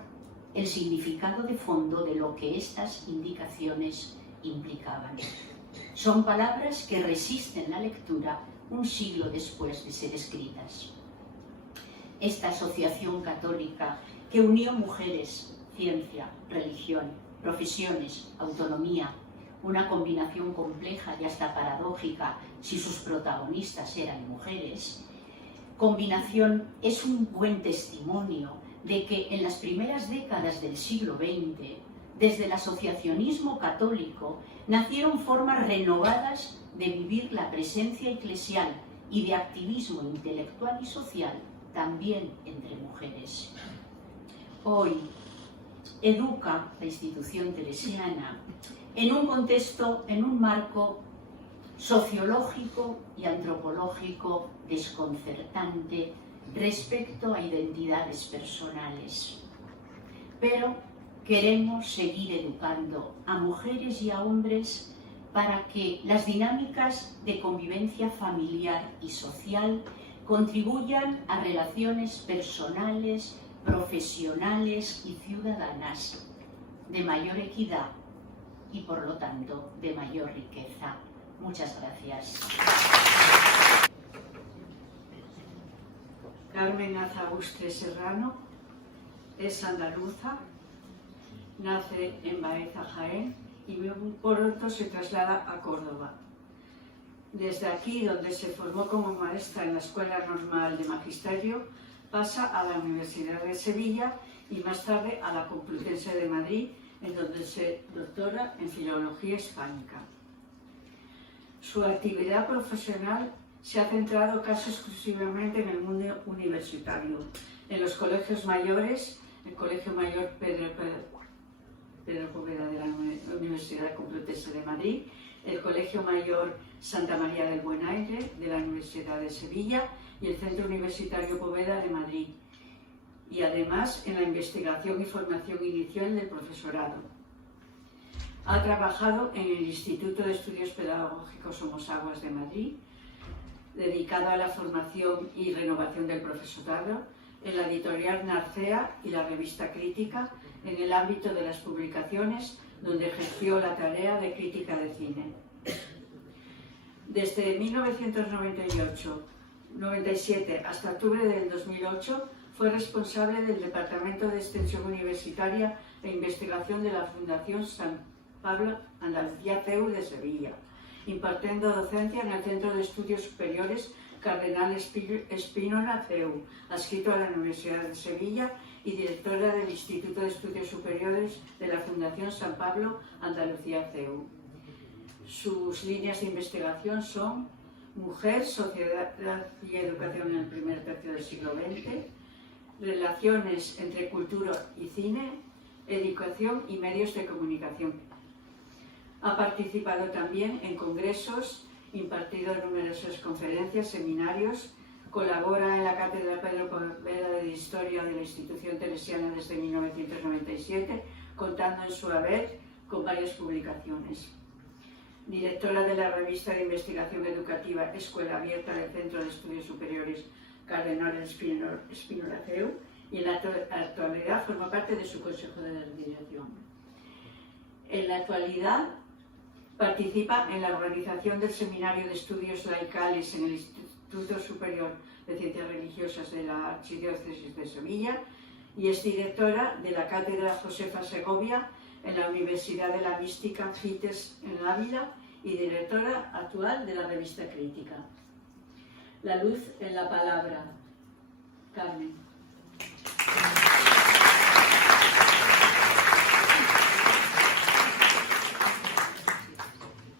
el significado de fondo de lo que estas indicaciones implicaban. Son palabras que resisten la lectura un siglo después de ser escritas. Esta asociación católica que unió mujeres, ciencia, religión, profesiones, autonomía, una combinación compleja y hasta paradójica si sus protagonistas eran mujeres, combinación es un buen testimonio de que en las primeras décadas del siglo XX, desde el asociacionismo católico, nacieron formas renovadas de vivir la presencia eclesial y de activismo intelectual y social también entre mujeres. Hoy, educa la institución teresiana en un contexto, en un marco sociológico y antropológico desconcertante respecto a identidades personales. Pero queremos seguir educando a mujeres y a hombres para que las dinámicas de convivencia familiar y social contribuyan a relaciones personales, profesionales y ciudadanas de mayor equidad y, por lo tanto, de mayor riqueza. Muchas gracias. Carmen Azaustre Serrano es andaluza, nace en Baeza, Jaén, y muy pronto se traslada a Córdoba. Desde aquí, donde se formó como maestra en la Escuela Normal de Magisterio, pasa a la Universidad de Sevilla y más tarde a la Complutense de Madrid, en donde se doctora en Filología Hispánica. Su actividad profesional se ha centrado casi exclusivamente en el mundo universitario, en los colegios mayores, el Colegio Mayor Pedro Poveda de la Universidad Complutense de Madrid, el Colegio Mayor Santa María del Buen Aire de la Universidad de Sevilla y el Centro Universitario Poveda de Madrid, y además en la investigación y formación inicial del profesorado. Ha trabajado en el Instituto de Estudios Pedagógicos Somosaguas de Madrid, dedicado a la formación y renovación del profesorado, en la editorial Narcea y la revista Crítica, en el ámbito de las publicaciones, donde ejerció la tarea de crítica de cine. Desde 1997 hasta octubre del 2008 fue responsable del Departamento de Extensión Universitaria e Investigación de la Fundación San Pablo Andalucía CEU de Sevilla impartiendo docencia en el Centro de Estudios Superiores Cardenal Spínola CEU, adscrito a la Universidad de Sevilla, y directora del Instituto de Estudios Superiores de la Fundación San Pablo Andalucía CEU. Sus líneas de investigación son Mujer, Sociedad y Educación en el primer tercio del siglo XX, Relaciones entre cultura y cine, Educación y medios de comunicación. Ha participado también en congresos, impartido numerosas conferencias, seminarios, colabora en la Cátedra Pedro Poveda de Historia de la Institución Teresiana desde 1997, contando en su haber con varias publicaciones. Directora de la revista de investigación educativa Escuela Abierta del Centro de Estudios Superiores Cardenal Spínola CEU, y en la actualidad forma parte de su consejo de dirección. En la actualidad participa en la organización del Seminario de Estudios Laicales en el Instituto Superior de Ciencias Religiosas de la Archidiócesis de Sevilla y es directora de la Cátedra Josefa Segovia en la Universidad de la Mística FITES en Ávila y directora actual de la revista Crítica. La luz en la palabra. Carmen.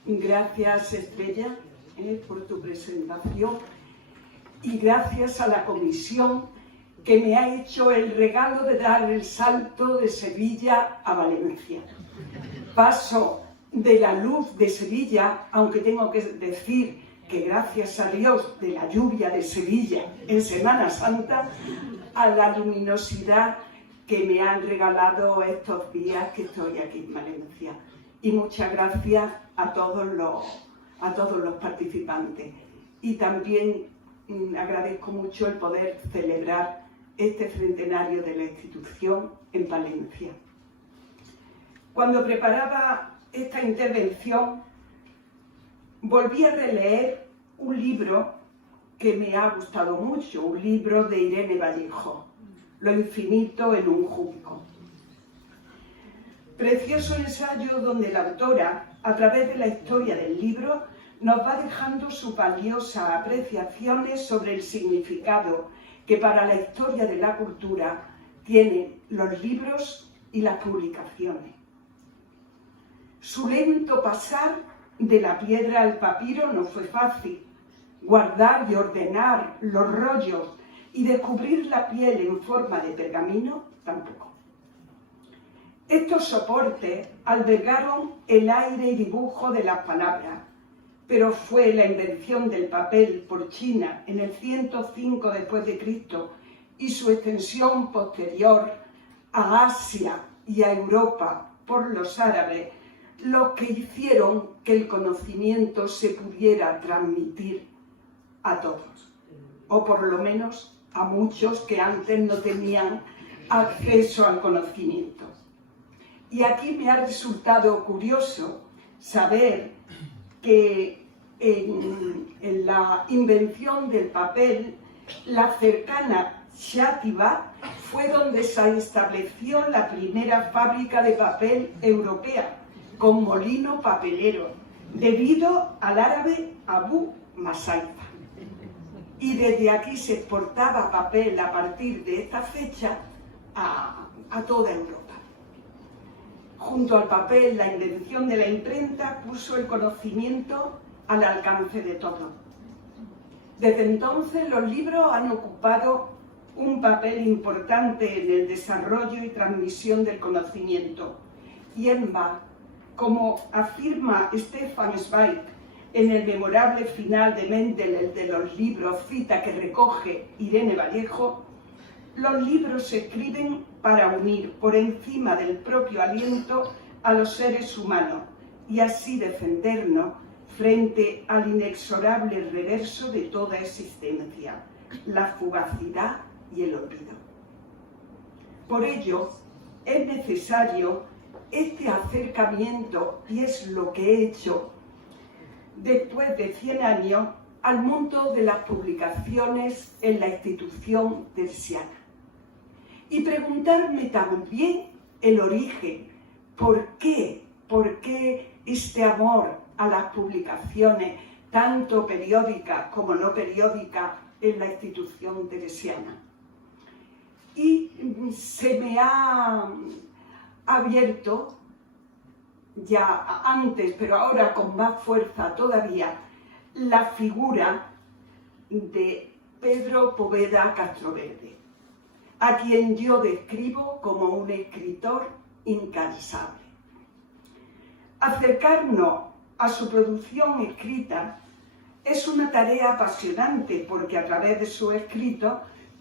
Gracias, Estrella, por tu presentación y gracias a la comisión que me ha hecho el regalo de dar el salto de Sevilla a Valencia. Paso de la luz de Sevilla, aunque tengo que decir que gracias a Dios de la lluvia de Sevilla en Semana Santa, a la luminosidad que me han regalado estos días que estoy aquí en Valencia. Y muchas gracias a todos los participantes. Y también agradezco mucho el poder celebrar este centenario de la institución en Valencia. Cuando preparaba esta intervención, volví a releer un libro que me ha gustado mucho, un libro de Irene Vallejo, Lo infinito en un junco. Precioso ensayo donde la autora, a través de la historia del libro, nos va dejando sus valiosas apreciaciones sobre el significado que para la historia de la cultura tienen los libros y las publicaciones. Su lento pasar de la piedra al papiro no fue fácil. Guardar y ordenar los rollos y descubrir la piel en forma de pergamino tampoco. Estos soportes albergaron el aire y dibujo de las palabras, pero fue la invención del papel por China en el 105 después de Cristo y su extensión posterior a Asia y a Europa por los árabes los que hicieron que el conocimiento se pudiera transmitir a todos, o por lo menos a muchos que antes no tenían acceso al conocimiento. Y aquí me ha resultado curioso saber que en la invención del papel, la cercana Xàtiva fue donde se estableció la primera fábrica de papel europea, con molino papelero, debido al árabe Abu Masaifa. Y desde aquí se exportaba papel a partir de esta fecha a toda Europa. Junto al papel, la invención de la imprenta puso el conocimiento al alcance de todos. Desde entonces, los libros han ocupado un papel importante en el desarrollo y transmisión del conocimiento. Y en más, como afirma Stefan Zweig en el memorable final de Mendel, el de los libros, cita que recoge Irene Vallejo, los libros se escriben para unir por encima del propio aliento a los seres humanos y así defendernos frente al inexorable reverso de toda existencia, la fugacidad y el olvido. Por ello, es necesario este acercamiento, y es lo que he hecho después de 100 años, al mundo de las publicaciones en la institución teresiana. Y preguntarme también el origen, ¿por qué este amor a las publicaciones, tanto periódicas como no periódicas, en la institución teresiana. Y se me ha abierto, ya antes, pero ahora con más fuerza todavía, la figura de Pedro Poveda Castroverde, a quien yo describo como un escritor incansable. Acercarnos a su producción escrita es una tarea apasionante porque a través de sus escritos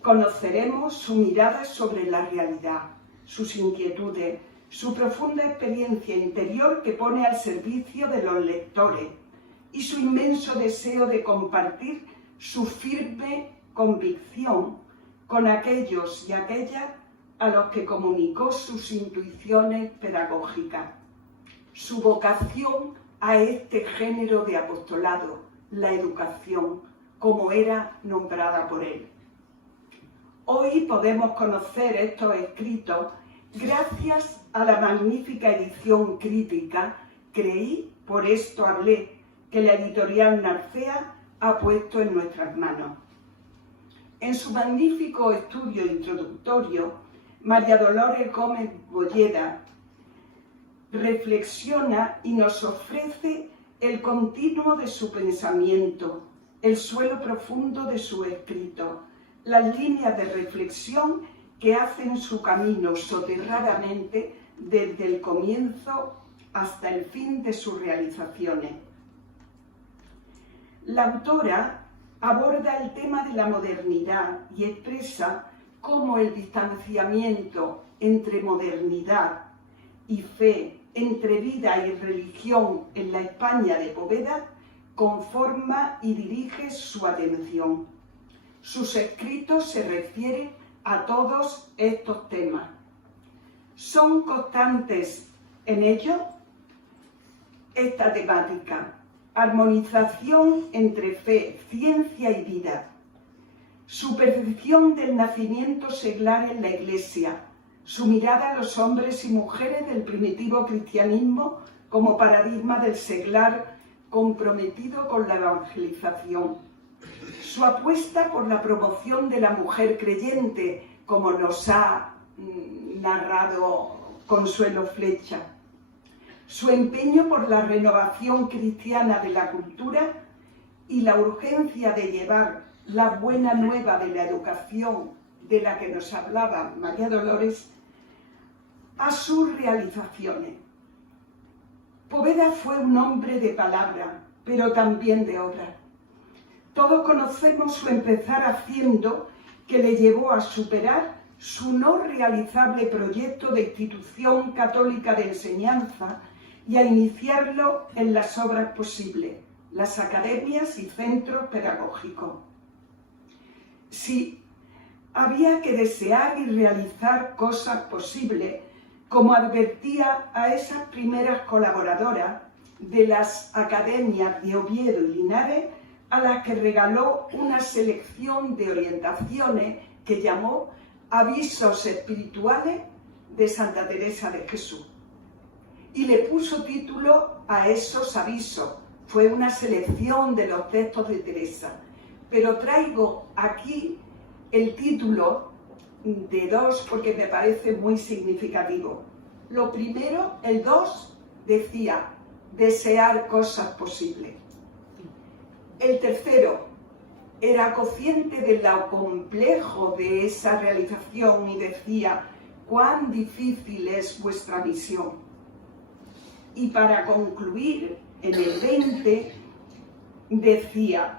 conoceremos su mirada sobre la realidad, sus inquietudes, su profunda experiencia interior que pone al servicio de los lectores y su inmenso deseo de compartir su firme convicción con aquellos y aquellas a los que comunicó sus intuiciones pedagógicas, su vocación a este género de apostolado, la educación, como era nombrada por él. Hoy podemos conocer estos escritos gracias a la magnífica edición crítica Creí, por esto hablé, que la editorial Narcea ha puesto en nuestras manos. En su magnífico estudio introductorio, María Dolores Gómez Bolleda reflexiona y nos ofrece el continuo de su pensamiento, el suelo profundo de su escrito, las líneas de reflexión que hacen su camino soterradamente desde el comienzo hasta el fin de sus realizaciones. La autora aborda el tema de la modernidad y expresa cómo el distanciamiento entre modernidad y fe, entre vida y religión en la España de Poveda, conforma y dirige su atención. Sus escritos se refieren a todos estos temas. ¿Son constantes en ello? Esta temática, armonización entre fe, ciencia y vida, su percepción del nacimiento seglar en la Iglesia, su mirada a los hombres y mujeres del primitivo cristianismo como paradigma del seglar comprometido con la evangelización, su apuesta por la promoción de la mujer creyente, como nos ha narrado Consuelo Flecha, su empeño por la renovación cristiana de la cultura y la urgencia de llevar la buena nueva de la educación de la que nos hablaba María Dolores a sus realizaciones. Poveda fue un hombre de palabra, pero también de obra. Todos conocemos su empezar haciendo, que le llevó a superar su no realizable proyecto de institución católica de enseñanza y a iniciarlo en las obras posibles, las academias y centros pedagógicos. Sí, había que desear y realizar cosas posibles, como advertía a esas primeras colaboradoras de las academias de Oviedo y Linares, a las que regaló una selección de orientaciones que llamó Avisos Espirituales de Santa Teresa de Jesús. Y le puso título a esos avisos. Fue una selección de los textos de Teresa. Pero traigo aquí el título de dos porque me parece muy significativo. Lo primero, el 2, decía, desear cosas posibles. El tercero era consciente de lo complejo de esa realización y decía, cuán difícil es vuestra misión. Y para concluir, en el 20, decía,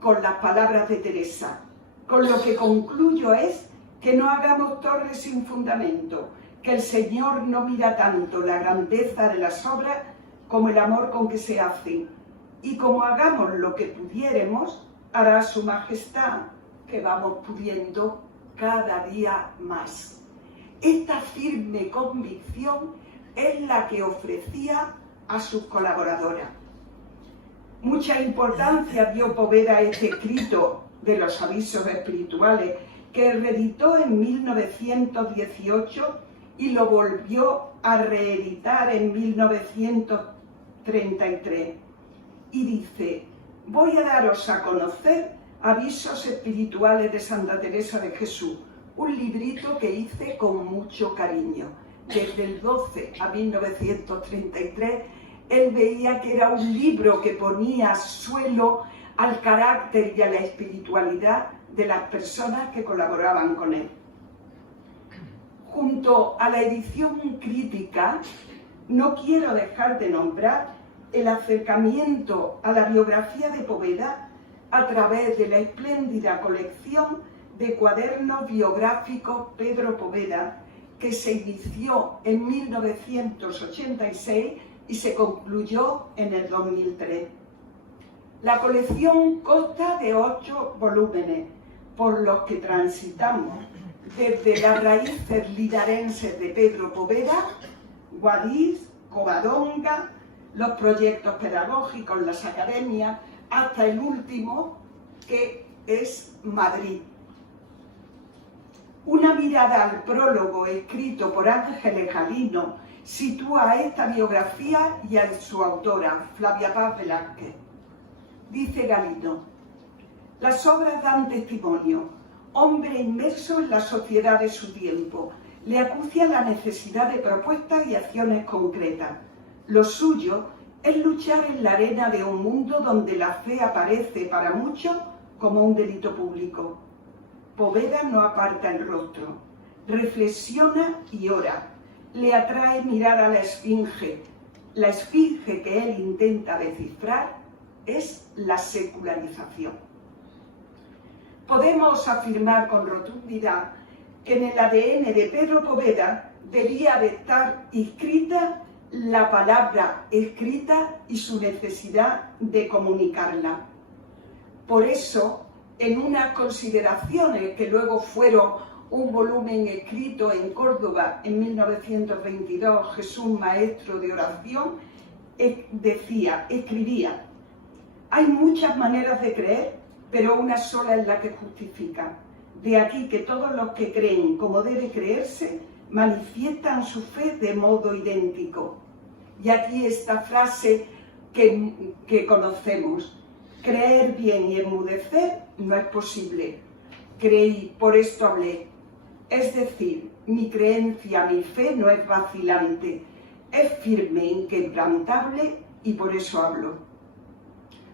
con las palabras de Teresa, con lo que concluyo es que no hagamos torres sin fundamento, que el Señor no mira tanto la grandeza de las obras como el amor con que se hacen, y como hagamos lo que pudiéremos, hará su majestad, que vamos pudiendo cada día más. Esta firme convicción es la que ofrecía a sus colaboradoras. Mucha importancia dio Poveda a este escrito de los avisos espirituales, que reeditó en 1918 y lo volvió a reeditar en 1930 33. Y dice: voy a daros a conocer Avisos Espirituales de Santa Teresa de Jesús, un librito que hice con mucho cariño. Desde el 12 a 1933, él veía que era un libro que ponía suelo al carácter y a la espiritualidad de las personas que colaboraban con él. Junto a la edición crítica, no quiero dejar de nombrar el acercamiento a la biografía de Poveda a través de la espléndida colección de cuadernos biográficos Pedro Poveda, que se inició en 1986 y se concluyó en el 2003. La colección consta de 8 volúmenes, por los que transitamos desde las raíces linarenses de Pedro Poveda, Guadix, Covadonga, los proyectos pedagógicos, las academias, hasta el último, que es Madrid. Una mirada al prólogo escrito por Ángeles Galino sitúa a esta biografía y a su autora, Flavia Paz Velázquez. Dice Galino: las obras dan testimonio. Hombre inmerso en la sociedad de su tiempo, le acucia la necesidad de propuestas y acciones concretas. Lo suyo es luchar en la arena de un mundo donde la fe aparece para muchos como un delito público. Poveda no aparta el rostro, reflexiona y ora. Le atrae mirar a la esfinge. La esfinge que él intenta descifrar es la secularización. Podemos afirmar con rotundidad que en el ADN de Pedro Poveda debía de estar inscrita la palabra escrita y su necesidad de comunicarla. Por eso, en unas consideraciones que luego fueron un volumen escrito en Córdoba en 1922, Jesús Maestro de Oración, escribía: hay muchas maneras de creer, pero una sola es la que justifica. De aquí que todos los que creen como debe creerse manifiestan su fe de modo idéntico. Y aquí esta frase que conocemos: creer bien y enmudecer no es posible. Creí, por esto hablé. Es decir, mi creencia, mi fe no es vacilante, es firme, inquebrantable, y por eso hablo.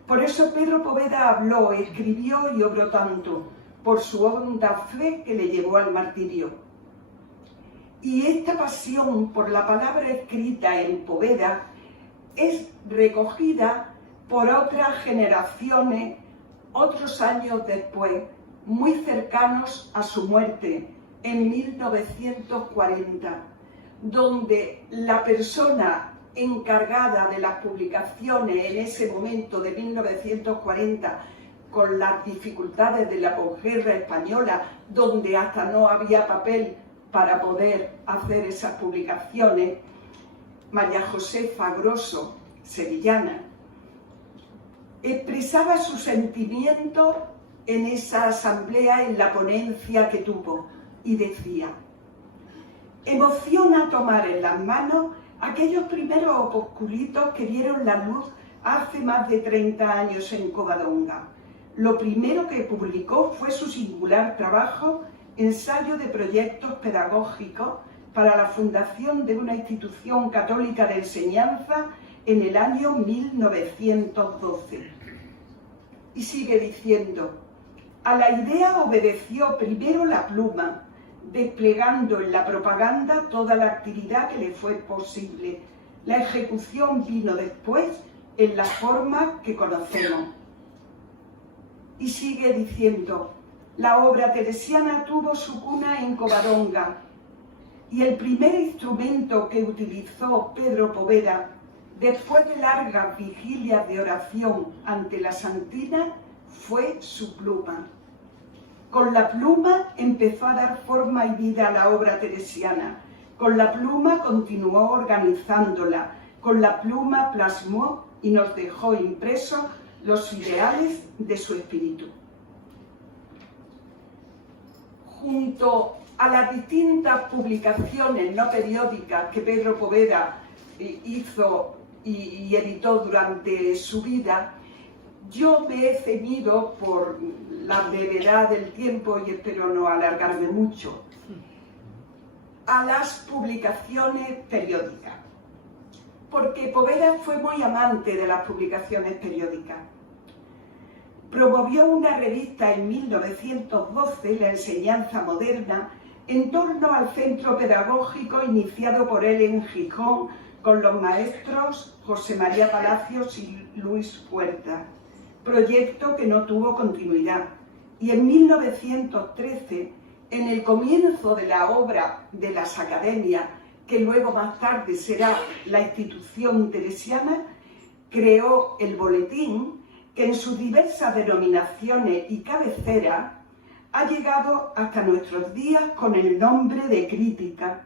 Por eso Pedro Poveda habló, escribió y obró tanto, por su honda fe que le llevó al martirio. Y esta pasión por la palabra escrita en Poveda es recogida por otras generaciones, otros años después, muy cercanos a su muerte, en 1940, donde la persona encargada de las publicaciones en ese momento de 1940, con las dificultades de la posguerra española, donde hasta no había papel para poder hacer esas publicaciones, María Josefa Grosso, sevillana, expresaba su sentimiento en esa asamblea, en la ponencia que tuvo, y decía: emociona tomar en las manos aquellos primeros opusculitos que dieron la luz hace más de 30 años en Covadonga. Lo primero que publicó fue su singular trabajo, Ensayo de proyectos pedagógicos para la fundación de una institución católica de enseñanza, en el año 1912. Y sigue diciendo: a la idea obedeció primero la pluma, desplegando en la propaganda toda la actividad que le fue posible. La ejecución vino después en la forma que conocemos. Y sigue diciendo: la obra teresiana tuvo su cuna en Covadonga, y el primer instrumento que utilizó Pedro Poveda, después de largas vigilias de oración ante la Santina, fue su pluma. Con la pluma empezó a dar forma y vida a la obra teresiana. Con la pluma continuó organizándola. Con la pluma plasmó y nos dejó impresos los ideales de su espíritu. Junto a las distintas publicaciones no periódicas que Pedro Poveda hizo y editó durante su vida, yo me he ceñido, por la brevedad del tiempo y espero no alargarme mucho, a las publicaciones periódicas, porque Poveda fue muy amante de las publicaciones periódicas. Promovió una revista en 1912, La Enseñanza Moderna, en torno al centro pedagógico iniciado por él en Gijón con los maestros José María Palacios y Luis Huerta, proyecto que no tuvo continuidad. Y en 1913, en el comienzo de la obra de las academias, que luego más tarde será la institución teresiana, creó el boletín, que en sus diversas denominaciones y cabeceras ha llegado hasta nuestros días con el nombre de Crítica,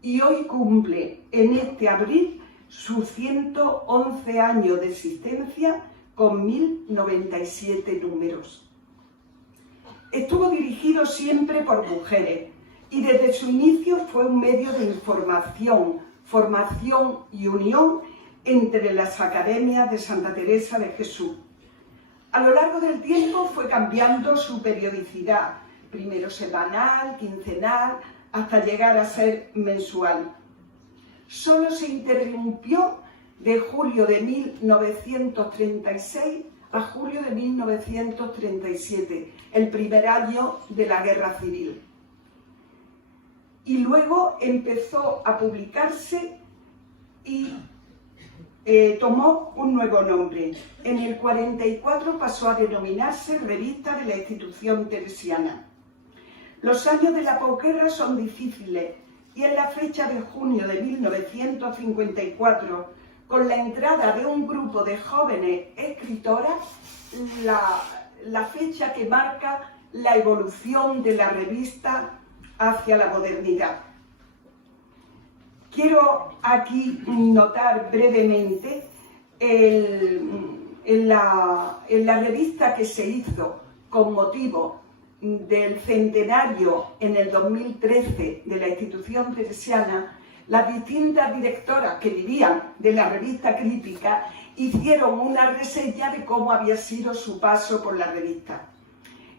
y hoy cumple en este abril sus 111 años de existencia con 1097 números. Estuvo dirigido siempre por mujeres y desde su inicio fue un medio de información, formación y unión entre las academias de Santa Teresa de Jesús. A lo largo del tiempo fue cambiando su periodicidad, primero semanal, quincenal, hasta llegar a ser mensual. Solo se interrumpió de julio de 1936 a julio de 1937, el primer año de la Guerra Civil. Y luego empezó a publicarse y tomó un nuevo nombre. En el 44 pasó a denominarse Revista de la Institución Teresiana. Los años de la posguerra son difíciles y en la fecha de junio de 1954, con la entrada de un grupo de jóvenes escritoras, la fecha que marca la evolución de la revista hacia la modernidad. Quiero aquí notar brevemente en la revista que se hizo con motivo del centenario en el 2013 de la institución teresiana, las distintas directoras que vivían de la revista Crítica hicieron una reseña de cómo había sido su paso por la revista.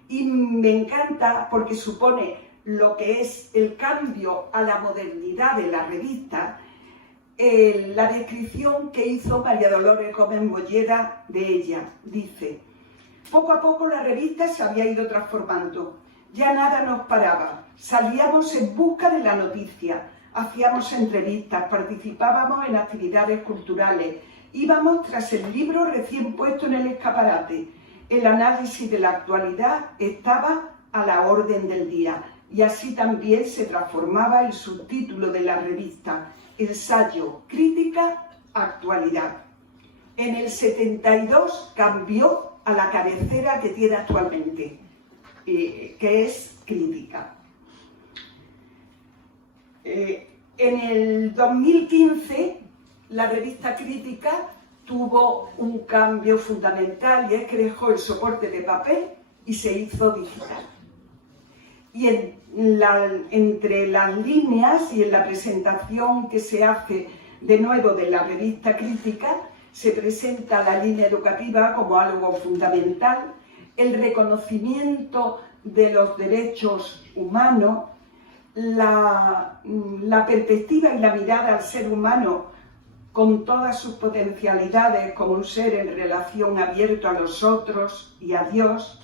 Y me encanta porque supone lo que es el cambio a la modernidad de la revista, la descripción que hizo María Dolores Gómez Molleda de ella. Dice: poco a poco la revista se había ido transformando, ya nada nos paraba, salíamos en busca de la noticia, hacíamos entrevistas, participábamos en actividades culturales, íbamos tras el libro recién puesto en el escaparate, el análisis de la actualidad estaba a la orden del día. Y así también se transformaba el subtítulo de la revista, Ensayo, Crítica, Actualidad. En el 72 cambió a la cabecera que tiene actualmente, que es Crítica. En el 2015 la revista Crítica tuvo un cambio fundamental y es que dejó el soporte de papel y se hizo digital. Y entre las líneas y en la presentación que se hace de nuevo de la revista Crítica, se presenta la línea educativa como algo fundamental, el reconocimiento de los derechos humanos, la perspectiva y la mirada al ser humano con todas sus potencialidades como un ser en relación abierto a los otros y a Dios.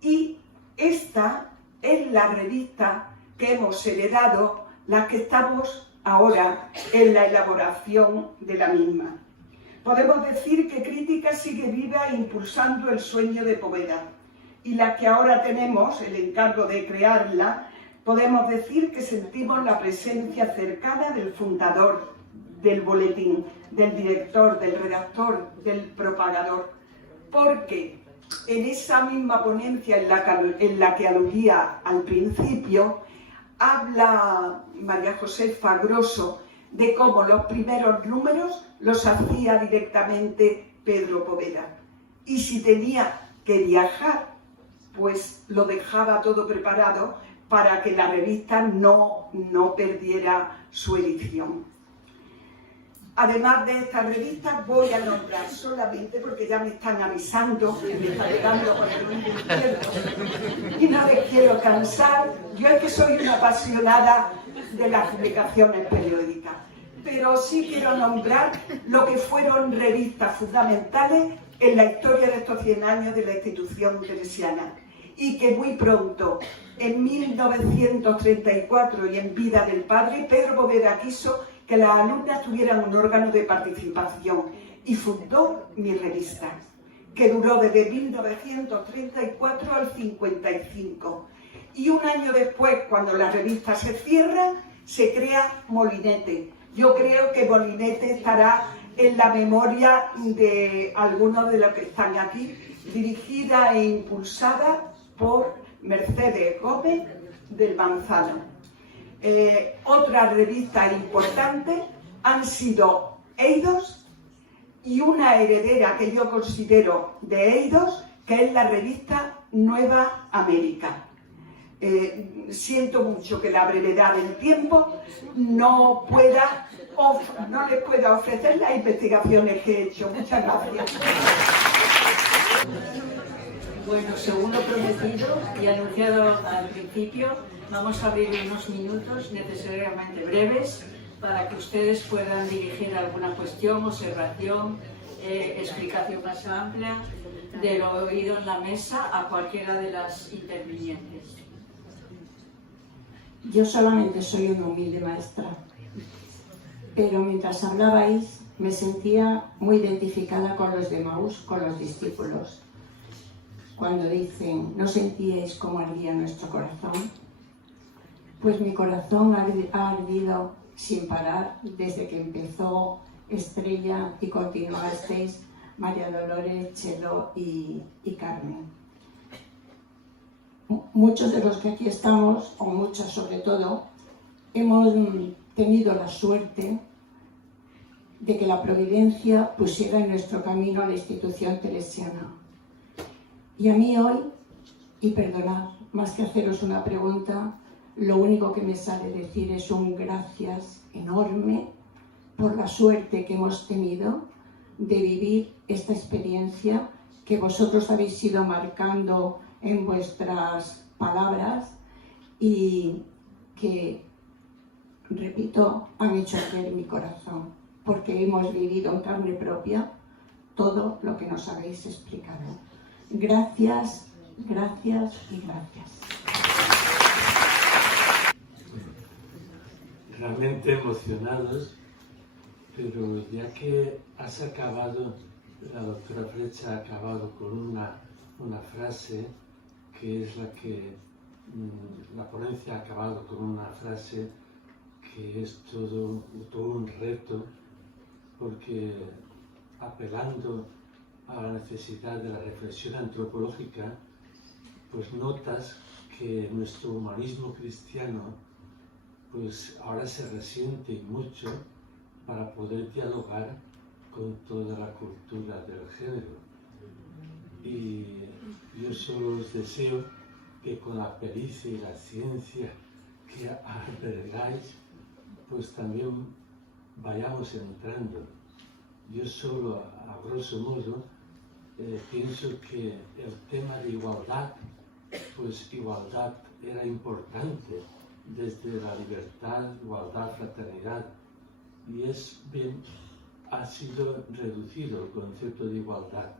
Y esta es la revista que hemos heredado, la que estamos ahora en la elaboración de la misma. Podemos decir que Crítica sigue viva e impulsando el sueño de Poveda, y la que ahora tenemos el encargo de crearla, podemos decir que sentimos la presencia cercana del fundador del boletín, del director, del redactor, del propagador, porque en esa misma ponencia en la que aludía al principio, habla María Josefa Grosso de cómo los primeros números los hacía directamente Pedro Poveda. Y si tenía que viajar, pues lo dejaba todo preparado para que la revista no perdiera su edición. Además de estas revistas, voy a nombrar solamente, porque ya me están avisando, que me está llegando por el mundo izquierdo, y no les quiero cansar. Yo es que soy una apasionada de las publicaciones periódicas, pero sí quiero nombrar lo que fueron revistas fundamentales en la historia de estos 100 años de la institución teresiana, y que muy pronto, en 1934 y en vida del padre, Pedro Bóveda quiso que las alumnas tuvieran un órgano de participación y fundó Mi Revista, que duró desde 1934 al 55. Y un año después, cuando la revista se cierra, se crea Molinete. Yo creo que Molinete estará en la memoria de algunos de los que están aquí, dirigida e impulsada por Mercedes Gómez del Manzano. Otras revistas importantes han sido Eidos y una heredera que yo considero de Eidos, que es la revista Nueva América. Siento mucho que la brevedad del tiempo no les pueda ofrecer las investigaciones que he hecho. Muchas gracias. Bueno, según lo prometido y anunciado al principio, vamos a abrir unos minutos necesariamente breves para que ustedes puedan dirigir alguna cuestión, observación, explicación más amplia de lo oído en la mesa a cualquiera de las intervinientes. Yo solamente soy una humilde maestra, pero mientras hablabais me sentía muy identificada con los de Maús, con los discípulos. Cuando dicen, ¿no sentíais cómo ardía nuestro corazón? Pues mi corazón ha ardido sin parar desde que empezó Estrella y continuasteis María Dolores, Chelo y Carmen. Muchos de los que aquí estamos, o muchas sobre todo, hemos tenido la suerte de que la providencia pusiera en nuestro camino a la institución teresiana. Y a mí hoy, y perdonad, más que haceros una pregunta, lo único que me sale decir es un gracias enorme por la suerte que hemos tenido de vivir esta experiencia que vosotros habéis ido marcando en vuestras palabras y que, repito, han hecho arder mi corazón, porque hemos vivido en carne propia todo lo que nos habéis explicado. Gracias, gracias y gracias. Realmente emocionados, pero ya que has acabado, la doctora Flecha ha acabado con una frase que es la que la ponencia ha acabado con una frase que es todo un reto, porque apelando a la necesidad de la reflexión antropológica, pues notas que nuestro humanismo cristiano pues ahora se resiente mucho para poder dialogar con toda la cultura del género. Y yo solo os deseo que con la pericia y la ciencia que albergáis, pues también vayamos entrando. Yo solo, a grosso modo, pienso que el tema de igualdad, pues igualdad era importante desde la libertad, igualdad, fraternidad, y ha sido reducido el concepto de igualdad.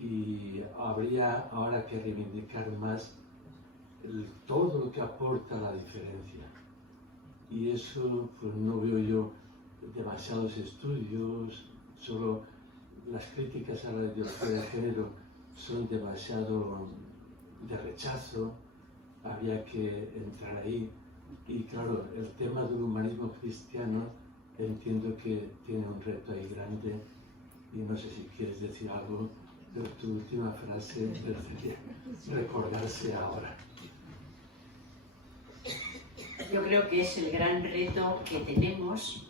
Y habría ahora que reivindicar más todo lo que aporta la diferencia. Y eso pues no veo yo demasiados estudios, solo las críticas a la ideología de género son demasiado de rechazo, había que entrar ahí. Y claro, el tema del humanismo cristiano entiendo que tiene un reto ahí grande, y no sé si quieres decir algo, pero tu última frase merecería recordarse ahora. Yo creo que es el gran reto que tenemos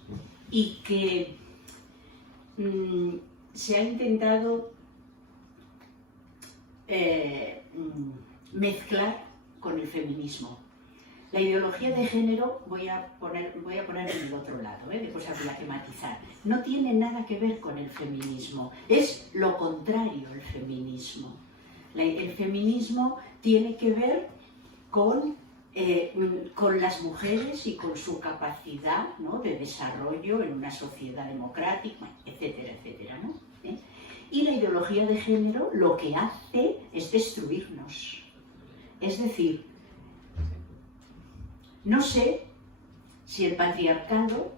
y que se ha intentado mezclar con el feminismo. La ideología de género, voy a poner en el otro lado, después habría que matizar, no tiene nada que ver con el feminismo, es lo contrario el feminismo. El feminismo tiene que ver con las mujeres y con su capacidad, ¿no?, de desarrollo en una sociedad democrática, etcétera, etcétera, ¿no? Y la ideología de género lo que hace es destruirnos. Es decir, no sé si el patriarcado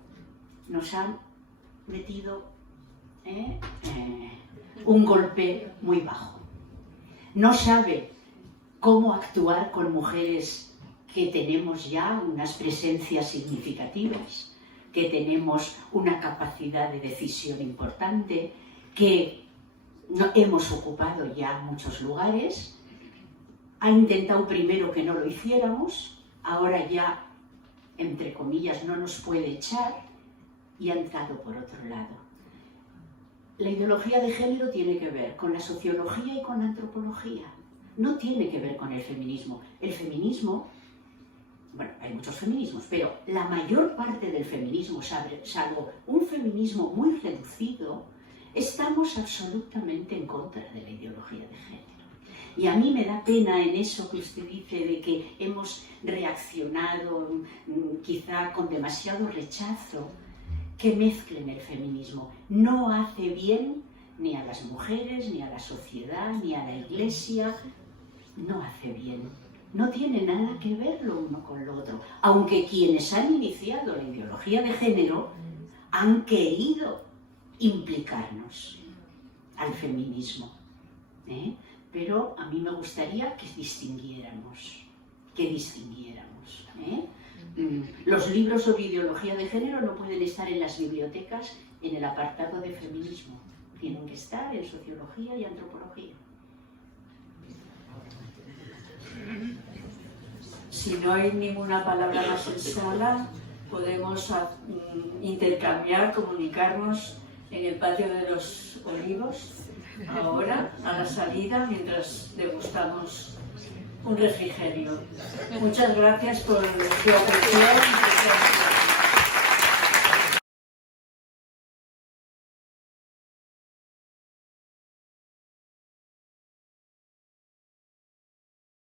nos ha metido un golpe muy bajo. No sabe cómo actuar con mujeres que tenemos ya unas presencias significativas, que tenemos una capacidad de decisión importante, que hemos ocupado ya muchos lugares. Ha intentado primero que no lo hiciéramos, ahora ya, entre comillas, no nos puede echar y ha entrado por otro lado. La ideología de género tiene que ver con la sociología y con la antropología. No tiene que ver con el feminismo. El feminismo, bueno, hay muchos feminismos, pero la mayor parte del feminismo, salvo un feminismo muy reducido, estamos absolutamente en contra de la ideología de género. Y a mí me da pena en eso que usted dice de que hemos reaccionado quizá con demasiado rechazo, que mezclen el feminismo. No hace bien ni a las mujeres, ni a la sociedad, ni a la Iglesia. No hace bien. No tiene nada que ver lo uno con lo otro. Aunque quienes han iniciado la ideología de género han querido implicarnos al feminismo. Pero a mí me gustaría que distinguiéramos. Los libros sobre ideología de género no pueden estar en las bibliotecas en el apartado de feminismo. Tienen que estar en sociología y antropología. Si no hay ninguna palabra más en sala, podemos intercambiar, comunicarnos en el patio de los Olivos, ahora, a la salida, mientras degustamos un refrigerio. Muchas gracias por su atención.